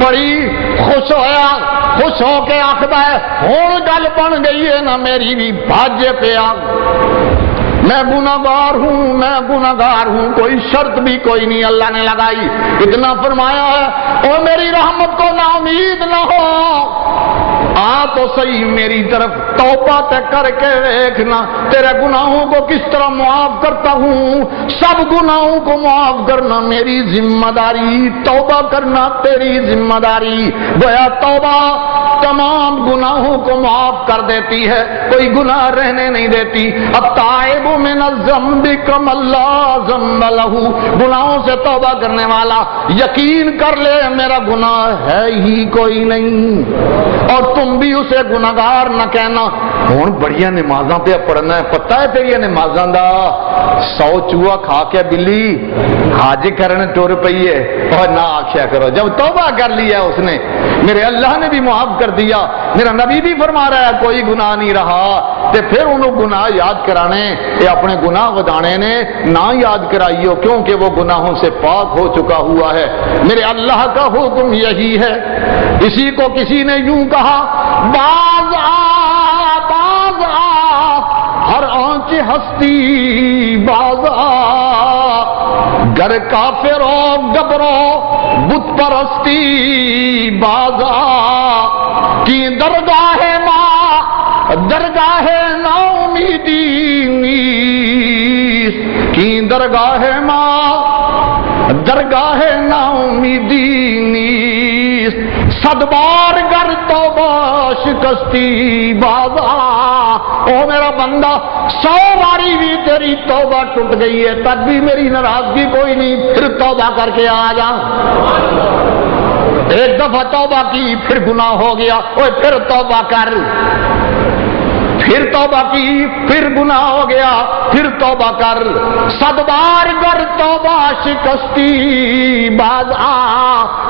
پڑھی خوش ہویا خوش ہو کے آخدا ہے ہون گل بن گئی ہے نا میری بھی بھاجے پیا میں گناہگار ہوں کوئی شرط بھی کوئی نہیں اللہ نے لگائی اتنا فرمایا ہے او میری رحمت کو نا امید نہ ہو آ تو صحیح میری طرف توبہ تے کر کے دیکھنا تیرے گناہوں کو کس طرح معاف کرتا ہوں سب گناہوں کو معاف کرنا میری ذمہ داری توبہ کرنا تیری ذمہ داری گویا توبہ تمام گناہوں کو معاف کر دیتی ہے کوئی گناہ رہنے نہیں دیتی التائب من الذنب کما لا ذنب لہ گناہوں سے توبہ کرنے والا یقین کر لے میرا گناہ ہے ہی کوئی نہیں اور تم بھی اسے گناہگار نہ کہنا ہوں بڑیاں نمازاں پہ پڑھنا ہے پتہ ہے تیری نمازاں دا 100 چوہا کھا کے بلی حج کرنے ٹر پئی ہے اور نہ آخیا کرو جب توبہ کر لیا اس نے میرے اللہ نے بھی معاف کر دیا میرا نبی بھی فرما رہا ہے کوئی گناہ نہیں رہا تے پھر انہوں گناہ یاد کرانے یہ اپنے گناہ ودانے نے نہ یاد کرائیو کیونکہ وہ گناہوں سے پاک ہو چکا ہوا ہے میرے اللہ کا حکم یہی ہے اسی کو کسی نے یوں کہا باز آ ہر آنچ ہستی باز آ گر کافر ہو گبرو بت پرستی باز آ کی درگاہ ماں درگاہ نا امیدی نیست کی درگاہ ماں درگاہ نا امیدی نیست صد بار گر توبہ شکستی بازا او میرا بندہ 100 باری بھی تیری توبہ ٹوٹ گئی ہے تب بھی میری ناراضگی کوئی نہیں پھر توبہ کر کے آ جا ایک دفعہ توبہ کی پھر گناہ ہو گیا اوے پھر توبہ کر پھر توبہ کی، پھر گناہ ہو گیا، پھر توبہ کر، 100 بار گر توبہ شکستی باز آ،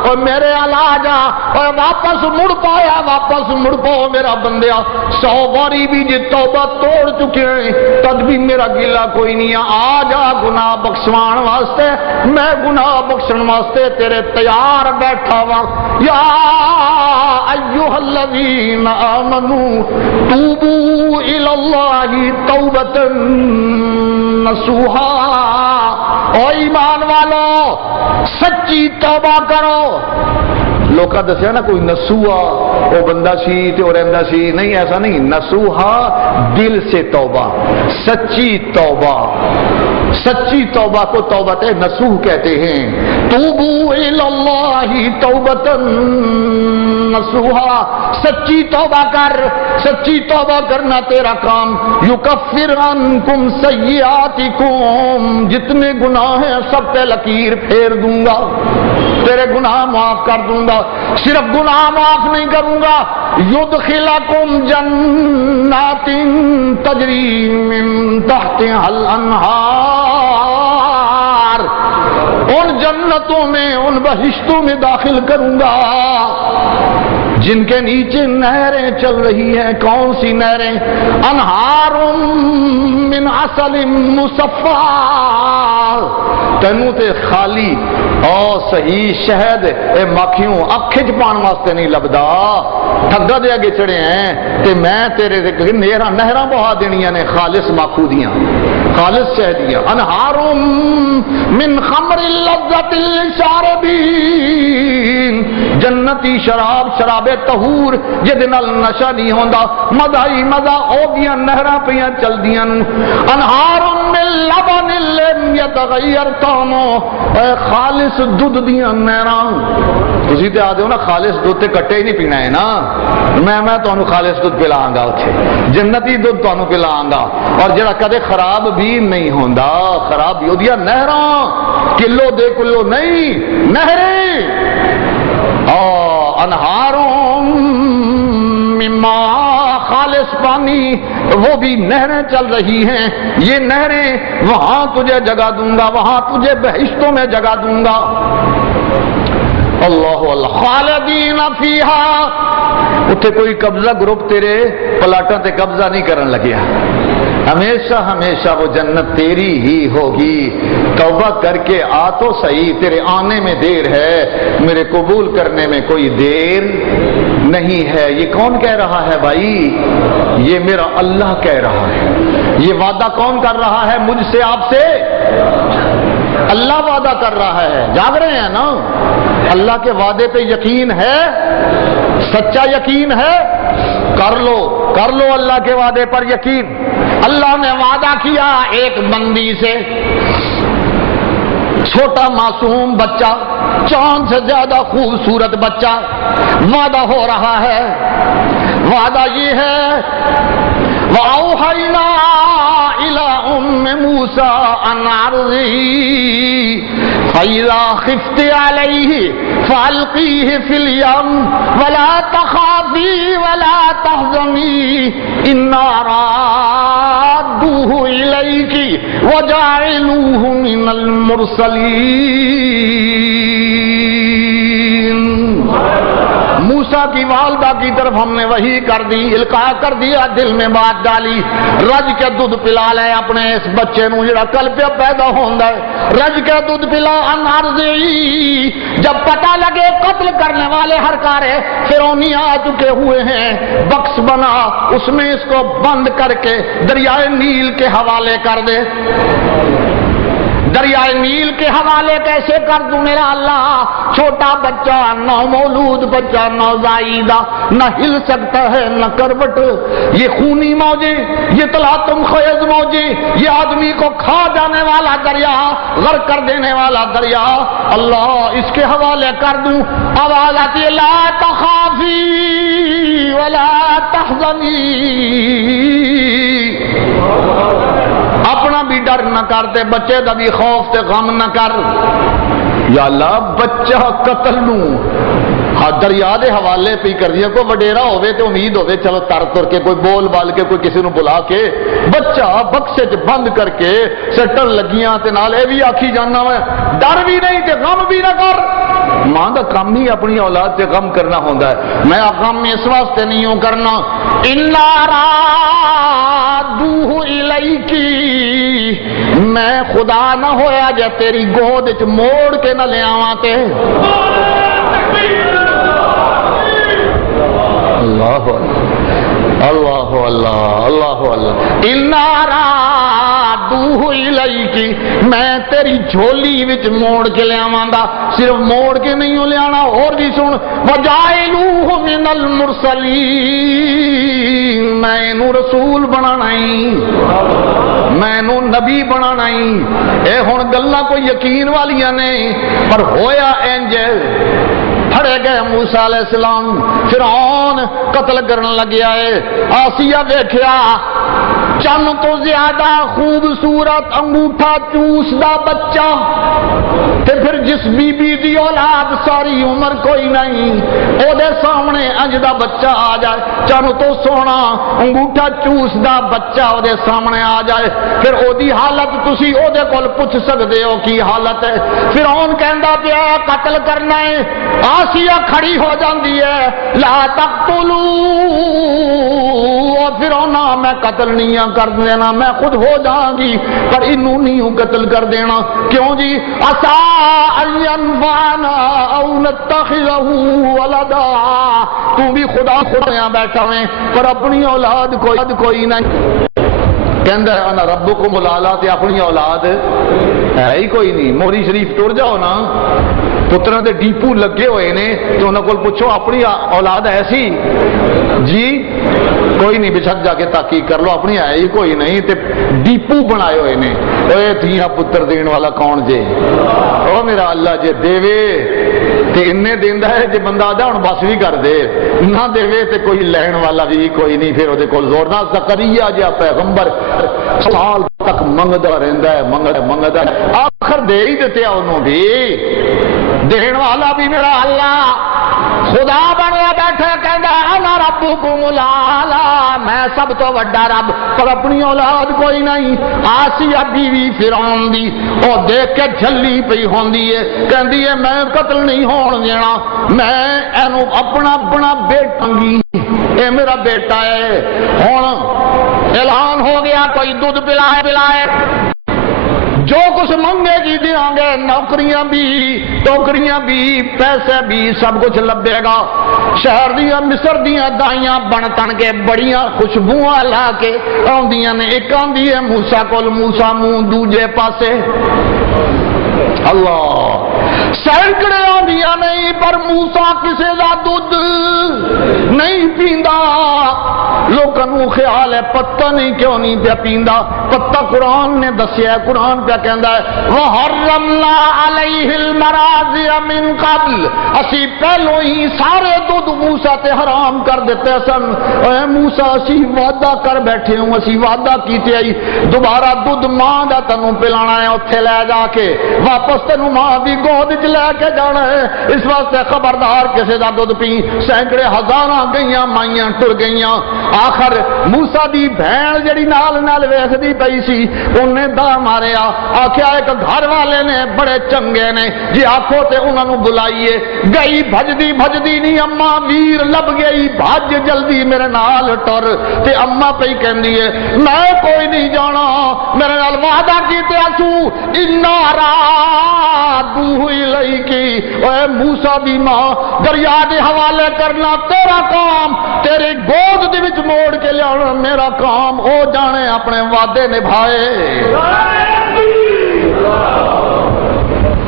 اور میرے علاج آ، اور واپس مڑ پایا، واپس مڑ پاؤ میرا بندیا، 100 باری بھی جی توبہ توڑ چکے ہیں تد بھی میرا گلا کوئی نہیں ہے، آ جا گناہ بخشوان واسطے، میں گناہ بخشن واسطے تیرے تیار بیٹھا وا، یا ایھا الذین آمنوا توبوا الی اللہ توبۃ نصوحا، او ایمان والو سچی توبہ کرو۔ لوکا دسیا نا کوئی نسوہا وہ بندہ سی تے وہ رہندا سی، نہیں ایسا نہیں، نسوہا دل سے توبہ، سچی توبہ، سچی توبہ کو توبۃ نصوح کہتے ہیں۔ توبو الی اللہ توبۃ نصوحا، سچی توبہ کر، سچی توبہ کرنا تیرا کام، یکفر عنکم سیئاتکم، جتنے گناہ ہیں سب پہ لکیر پھیر دوں گا، تیرے گناہ معاف کر دوں گا، صرف گناہ معاف نہیں کروں گا، یدخلکم جنات تجری من تحتها الانہار، ان جنتوں میں، ان بہشتوں میں داخل کروں گا جن کے نیچے نہریں چل رہی ہیں۔ کون سی نہریں؟ انہار من عسل مصفا، تینوں تے خالی اور صحیح شہد اے مکھیوں اکھج پان واسطے نہیں لبدا، ٹھگا دے اگے چڑھے ہیں تے میں تیرے نہراں بہا دینیاں نے خالص ماکھو دیاں، خالص شہد دیاں۔ انہار من خمر لذت للشاربین، جنتی شراب، شراب طہور جہدے نال نشہ نہیں ہوندا، مزہ ہی مزہ، او دیاں نہراں پیاں چل دیاں۔ انہار من لبن لم یتغیر طعمہ، اے خالص دودھ دیاں نہراں۔ تسی تے آدھے ہو نا خالص دودھ تے کٹے ہی نہیں پینا ہے نا، میں تانوں خالص دودھ پلاں گا، اتھے جنتی دودھ تانوں پلاں گا، اور جڑا کدے خراب بھی نہیں ہوندا، خراب بھی ہودیاں نہراں، کلو دے کلو نہیں، نہریں۔ انہاروں مما، خالص پانی، وہ بھی نہریں چل رہی ہیں، یہ نہریں وہاں تجھے جگہ دوں گا، وہاں تجھے بہشتوں میں جگہ دوں گا۔ اللہ اللہ، خالدین فیہا، اتھے کوئی قبضہ گروپ تیرے پلاٹوں تے قبضہ نہیں کرن لگیا، ہمیشہ ہمیشہ وہ جنت تیری ہی ہوگی۔ توبہ کر کے آ تو صحیح، تیرے آنے میں دیر ہے، میرے قبول کرنے میں کوئی دیر نہیں ہے۔ یہ کون کہہ رہا ہے بھائی؟ یہ میرا اللہ کہہ رہا ہے۔ یہ وعدہ کون کر رہا ہے مجھ سے، آپ سے؟ اللہ وعدہ کر رہا ہے، جاگ رہے ہیں نا؟ اللہ کے وعدے پہ یقین ہے، سچا یقین ہے، کر لو اللہ کے وعدے پر یقین۔ اللہ نے وعدہ کیا ایک بندی سے، چھوٹا معصوم بچہ، چاند سے زیادہ خوبصورت بچہ، وعدہ ہو رہا ہے، وعدہ یہ ہے وَأَوْحَيْنَا إِلَىٰ أُمِّ مُوسَىٰ أَنْ أَرْضِعِيهِ فَإِذَا خِفْتِ عَلَيْهِ فَأَلْقِيهِ فِي الْيَمِّ وَلَا تَخَافِي وَلَا تَحْزَنِي إِنَّا رَادُّوهُ إِلَيْكِ وَجَاعِلُوهُ مِنَ الْمُرْسَلِينَ۔ موسیٰ کی والدہ کی طرف ہم نے وحی کر دی، القاء کر دیا، دل میں بات ڈالی، رج کے دودھ پلا لے اپنے اس بچے نو جڑا کل پہ پیدا ہوندا ہے، رج کے دودھ پلا، انارضی، جب پتہ لگے قتل کرنے والے ہر کارے فرعونی آ چکے ہوئے ہیں، بکس بنا، اس میں اس کو بند کر کے دریائے نیل کے حوالے کر دے۔ دریائے نیل کے حوالے کیسے کر دوں میرا اللہ؟ چھوٹا بچہ، نو مولود بچہ، نوزائیدہ، نہ ہل سکتا ہے نہ کروٹ، یہ خونی موجیں، یہ تلاطم خیز موجیں، یہ آدمی کو کھا جانے والا دریا، غرق کر دینے والا دریا، اللہ اس کے حوالے کر دوں۔ آواز آتی ہے لا تخافی ولا تحزنی، اپنا بھی ڈر نہ کرتے، بچے دا بھی خوف تے غم نہ کر۔ یا اللہ بچہ قتل نوں ہاں دریا دے حوالے پہ کر دیا، کوئی وڈیرا ہوئے تو امید ہوئے چلو تر تر کے کوئی بول بال کے کوئی کسی نو بلا کے بچہ بکسے چ بند کر کے سٹن لگیاں تے نال اے بھی آکھی جانا میں ڈر بھی نہیں تے غم بھی نہ کر۔ ماں دا کام ہی اپنی اولاد تے غم کرنا ہوندا ہے، میں غم اس واسطے نہیں ہوں کرنا الا رادوہ الیکی، میں خدا نہ ہویا جے تیری گود وچ موڑ کے نہ لے آواں تے۔ اللہ اللہ اللہ اللہ اللہ اِنَّا رَادُوهُ إِلَيْكِ، میں تیری جھولی وچ موڑ کے لے آواں گا، صرف موڑ کے نہیں لے آنا، اور بھی سن وَجَعِلُوهُ مِنَ الْمُرْسَلِينَ، میں انہوں رسول بنانا ہی، میں انہوں نبی بنانا ہی۔ اے ہن گلاں کوئی یقین والیاں نہیں، پر ہویا انجل پھڑے گئے موسیٰ علیہ السلام، فرعون قتل کرنے لگیا ہے۔ آسیہ ویکھیا چند تو زیادہ خوبصورت انگوٹھا چوس دا بچہ، تے پھر جس بی بی دی اولاد ساری عمر کوئی نہیں، او دے سامنے انج دا بچہ آ جائے، چند تو سونا انگوٹھا چوس دا بچہ او دے سامنے آ جائے، پھر او دی حالت تسی او دے کول پوچھ سکدے ہو کی حالت ہے۔ فرعون کہندا پیا قتل کرنا ہے، آسیہ کھڑی ہو جاندی ہے لا تقتلوا، فرعون میں قتل نہیں کر دینا، میں خود ہو جاؤں گی پر انہوں نہیں قتل کر دینا، کیوں جی عسى ان ينفعنا او نتخذه ولدا، تو بھی خدا یہاں بیٹھا ہے پر اپنی اولاد کوئی نہیں، کہندا ہے انا ربکم الاعلی، تے اپنی اولاد ہے ہی کوئی نہیں۔ موری شریف ٹر جاؤ نا، پتراں دے ڈیپو لگے ہوئے نے تو انہاں کول پوچھو اپنی اولاد ایسی جی کوئی نہیں، بچھک جا کے تحقیق کر لو، اپنی ہے ہی کوئی نہیں، تے ڈیپو بنائے ہوئے نے۔ اوے دھیاں پتر دین والا کون جے؟ او میرا اللہ جے دیوے تے اننے دیندا ہے، جے بندہ آدھا ہن بس بھی کر دے، نہ دیوے تے کوئی لین والا بھی کوئی نہیں، پھر او دے کول زور نہ۔ زکریا جا پیغمبر سال تک منگدا رہندا ہے، منگدا ہے، آخر دے ہی دیتے انہوں بھی، دین والا بھی میرا اللہ خدا بنیا بیٹھا، کہندا انا ربکم الاعلی، میں سب تو بڑا رب، پر اپنی اولاد کوئی نہیں۔ آسیہ بیوی فرعون دی او دیکھ کے جھلی پئی ہوندی ہے، کہندی ہے میں قتل نہیں ہون دینا، میں اینو اپنا بیٹا گی، اے میرا بیٹا ہے۔ ہن اعلان ہو گیا کوئی دودھ پلائے، جو کچھ منگے گی دیاں گے، نوکریاں بھی، ٹوکریاں بھی، پیسے بھی، سب کچھ لبے گا۔ شہر دیاں مصر دیاں دائیاں بن تن کے بڑیاں خوشبوواں لا کے آندیاں نے، ایک آندی ہے موسیٰ کول، موسیٰ منہ دوجے پاسے، اللہ سینکڑے آندیاں نہیں، پر موسیٰ کسے دا دودھ نہیں پیندا۔ لوگوں خیال ہے پتہ نہیں کیوں نہیں پیا پیندا، پتہ قرآن نے دسیا ہے، قرآن پہ کہندا ہے وَحَرَّمْنَا عَلَيْهِ الْمَرَاضِعَ مِنْ قَبْلِ، اسی پہلو ہی سارے دودھ موسیٰ تے حرام کر دیتے سن۔ اے موسیٰ اسی وعدہ کر بیٹھے ہوں، اسی وعدہ کیتے آئی دوبارہ دودھ ماں دا تنوں پلانا ہے، اتھے لے جا کے واپس تنوں ماں دی گود وچ لے کے جانا ہے، اس واسطے خبردار کسے دا دودھ پی۔ سینکڑے ہزاراں گئیاں مائیاں ٹر گئیاں، آخر موسیٰ دی بہن جڑی نال ویکھدی پئی سی انہیں دا ماریا، آکھیا ایک گھر والے نے بڑے چنگے نے جی آکھو تے انہاں نوں بلائیے، گئی بھجدی نہیں، اما ویر لب گئی، بھج جلدی میرے نال ٹر، تے اما پئی کہندی ہے میں کوئی نہیں جانا، میرے نال وعدہ کیتے اسو انا رادوہ الیکی، اے موسیٰ دی ماں دریا دے حوالے کرنا تیرا کام، تیرے گود دے وچ موڑ کے لیانا میرا کام، او جانے اپنے وعدے نبھائے۔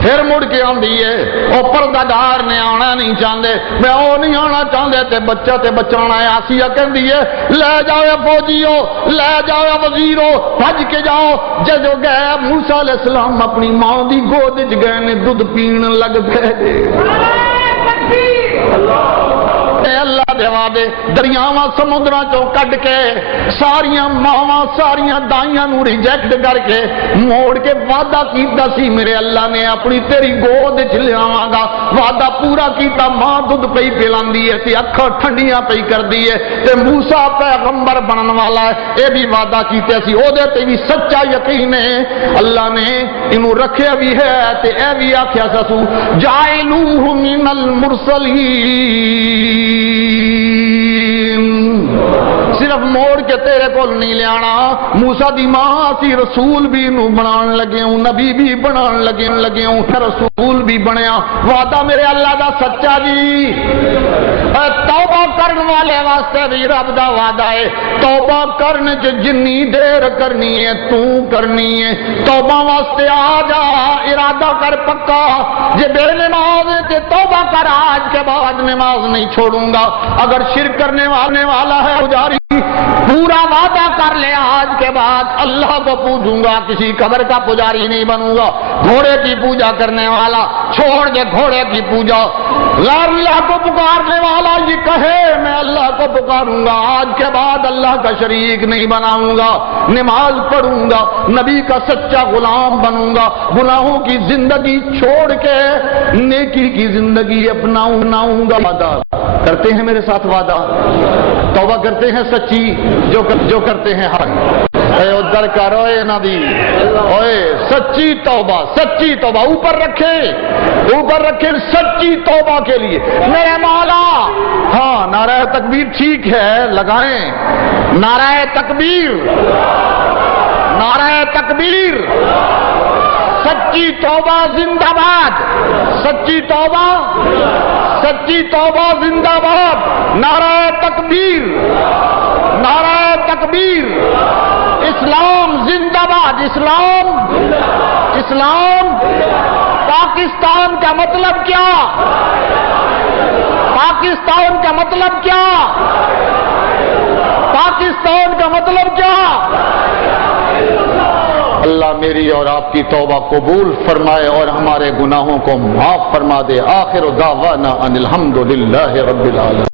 پھر مڑ کے آندی ہے او پردہ دار نے آنا نہیں چاہتے، میں او نہیں آنا چاہتے تے بچہ تے بچانا ہے۔ آسیہ کہندی ہے لے جاؤ فوجیو، لے جاؤ وزیرو، بھج کے جاؤ۔ جدو گئے موسیٰ علیہ السلام اپنی ماں دی گود وچ گئے نے، دودھ پین لگ پے۔ اللہ دے وعدے دریاواں سمندراں چوں کڈ کے ساریاں ماواں ساریاں دائیاں نو ریجیکٹ کر کے موڑ کے وعدہ کیتا سی میرے اللہ نے اپنی تیری گود وچ لیاواں گا، وعدہ پورا کیتا، ماں دودھ پئی پلاندی ہے تے اکھاں ٹھنڈیاں پئی کردی ہے تے موسیٰ پیغمبر بنن والا ہے، اے بھی وعدہ کیتے سی، او دے تے بھی سچا یقین ہے، اللہ نے انہوں رکھیا بھی ہے تے اے بھی آکھیا سسو جائلوہ من المرسلین، صرف موڑ کے تیرے کول نہیں لیانا، موسیٰ دی ماں اسی رسول بھی انہوں بنان لگے ہوں، نبی بھی بنان لگے ہوں، رسول بھی بنیا، وعدہ میرے اللہ دا سچا جی، توبہ کرن والے واسطے بھی رب دا وعدہ ہے، توبہ کرنے چ جنی دیر کرنی ہے تو کرنی ہے، توبہ واسطے آ جا، ارادہ کر پکا، جے بے نماز ہے تے توبہ کر، آج کے بعد نماز نہیں چھوڑوں گا، اگر شرک کرنے والا ہے پجاری پورا وعدہ کر لے، آج کے بعد اللہ کو پوجوں گا، کسی قبر کا پجاری نہیں بنوں گا، گھوڑے کی پوجا کرنے والا چھوڑ دے گھوڑے کی پوجا، غیر اللہ کو پکارنے والا یہ کہے میں اللہ کو پکاروں گا، آج کے بعد اللہ کا شریک نہیں بناؤں گا، نماز پڑھوں گا، نبی کا سچا غلام بنوں گا، گناہوں کی زندگی چھوڑ کے نیکی کی زندگی اپناؤں گا، وعدہ کرتے ہیں میرے ساتھ، وعدہ توبہ کرتے ہیں سچی، جو کرتے ہیں حق، اے ادھر کرو اے نبی، اوے سچی توبہ اوپر رکھے سچی توبہ کے لیے میرے مولا، ہاں نعرہ تکبیر ٹھیک ہے لگائیں، نعرہ تکبیر، سچی توبہ زندہ باد، سچی توبہ زندہ باد، نعرہ تکبیر، اسلام زندہ باد، اسلام، پاکستان کا مطلب کیا؟ پاکستان کا مطلب کیا؟ اللہ میری اور آپ کی توبہ قبول فرمائے اور ہمارے گناہوں کو معاف فرما دے، آخر دعوانا ان الحمدللہ رب العالمین۔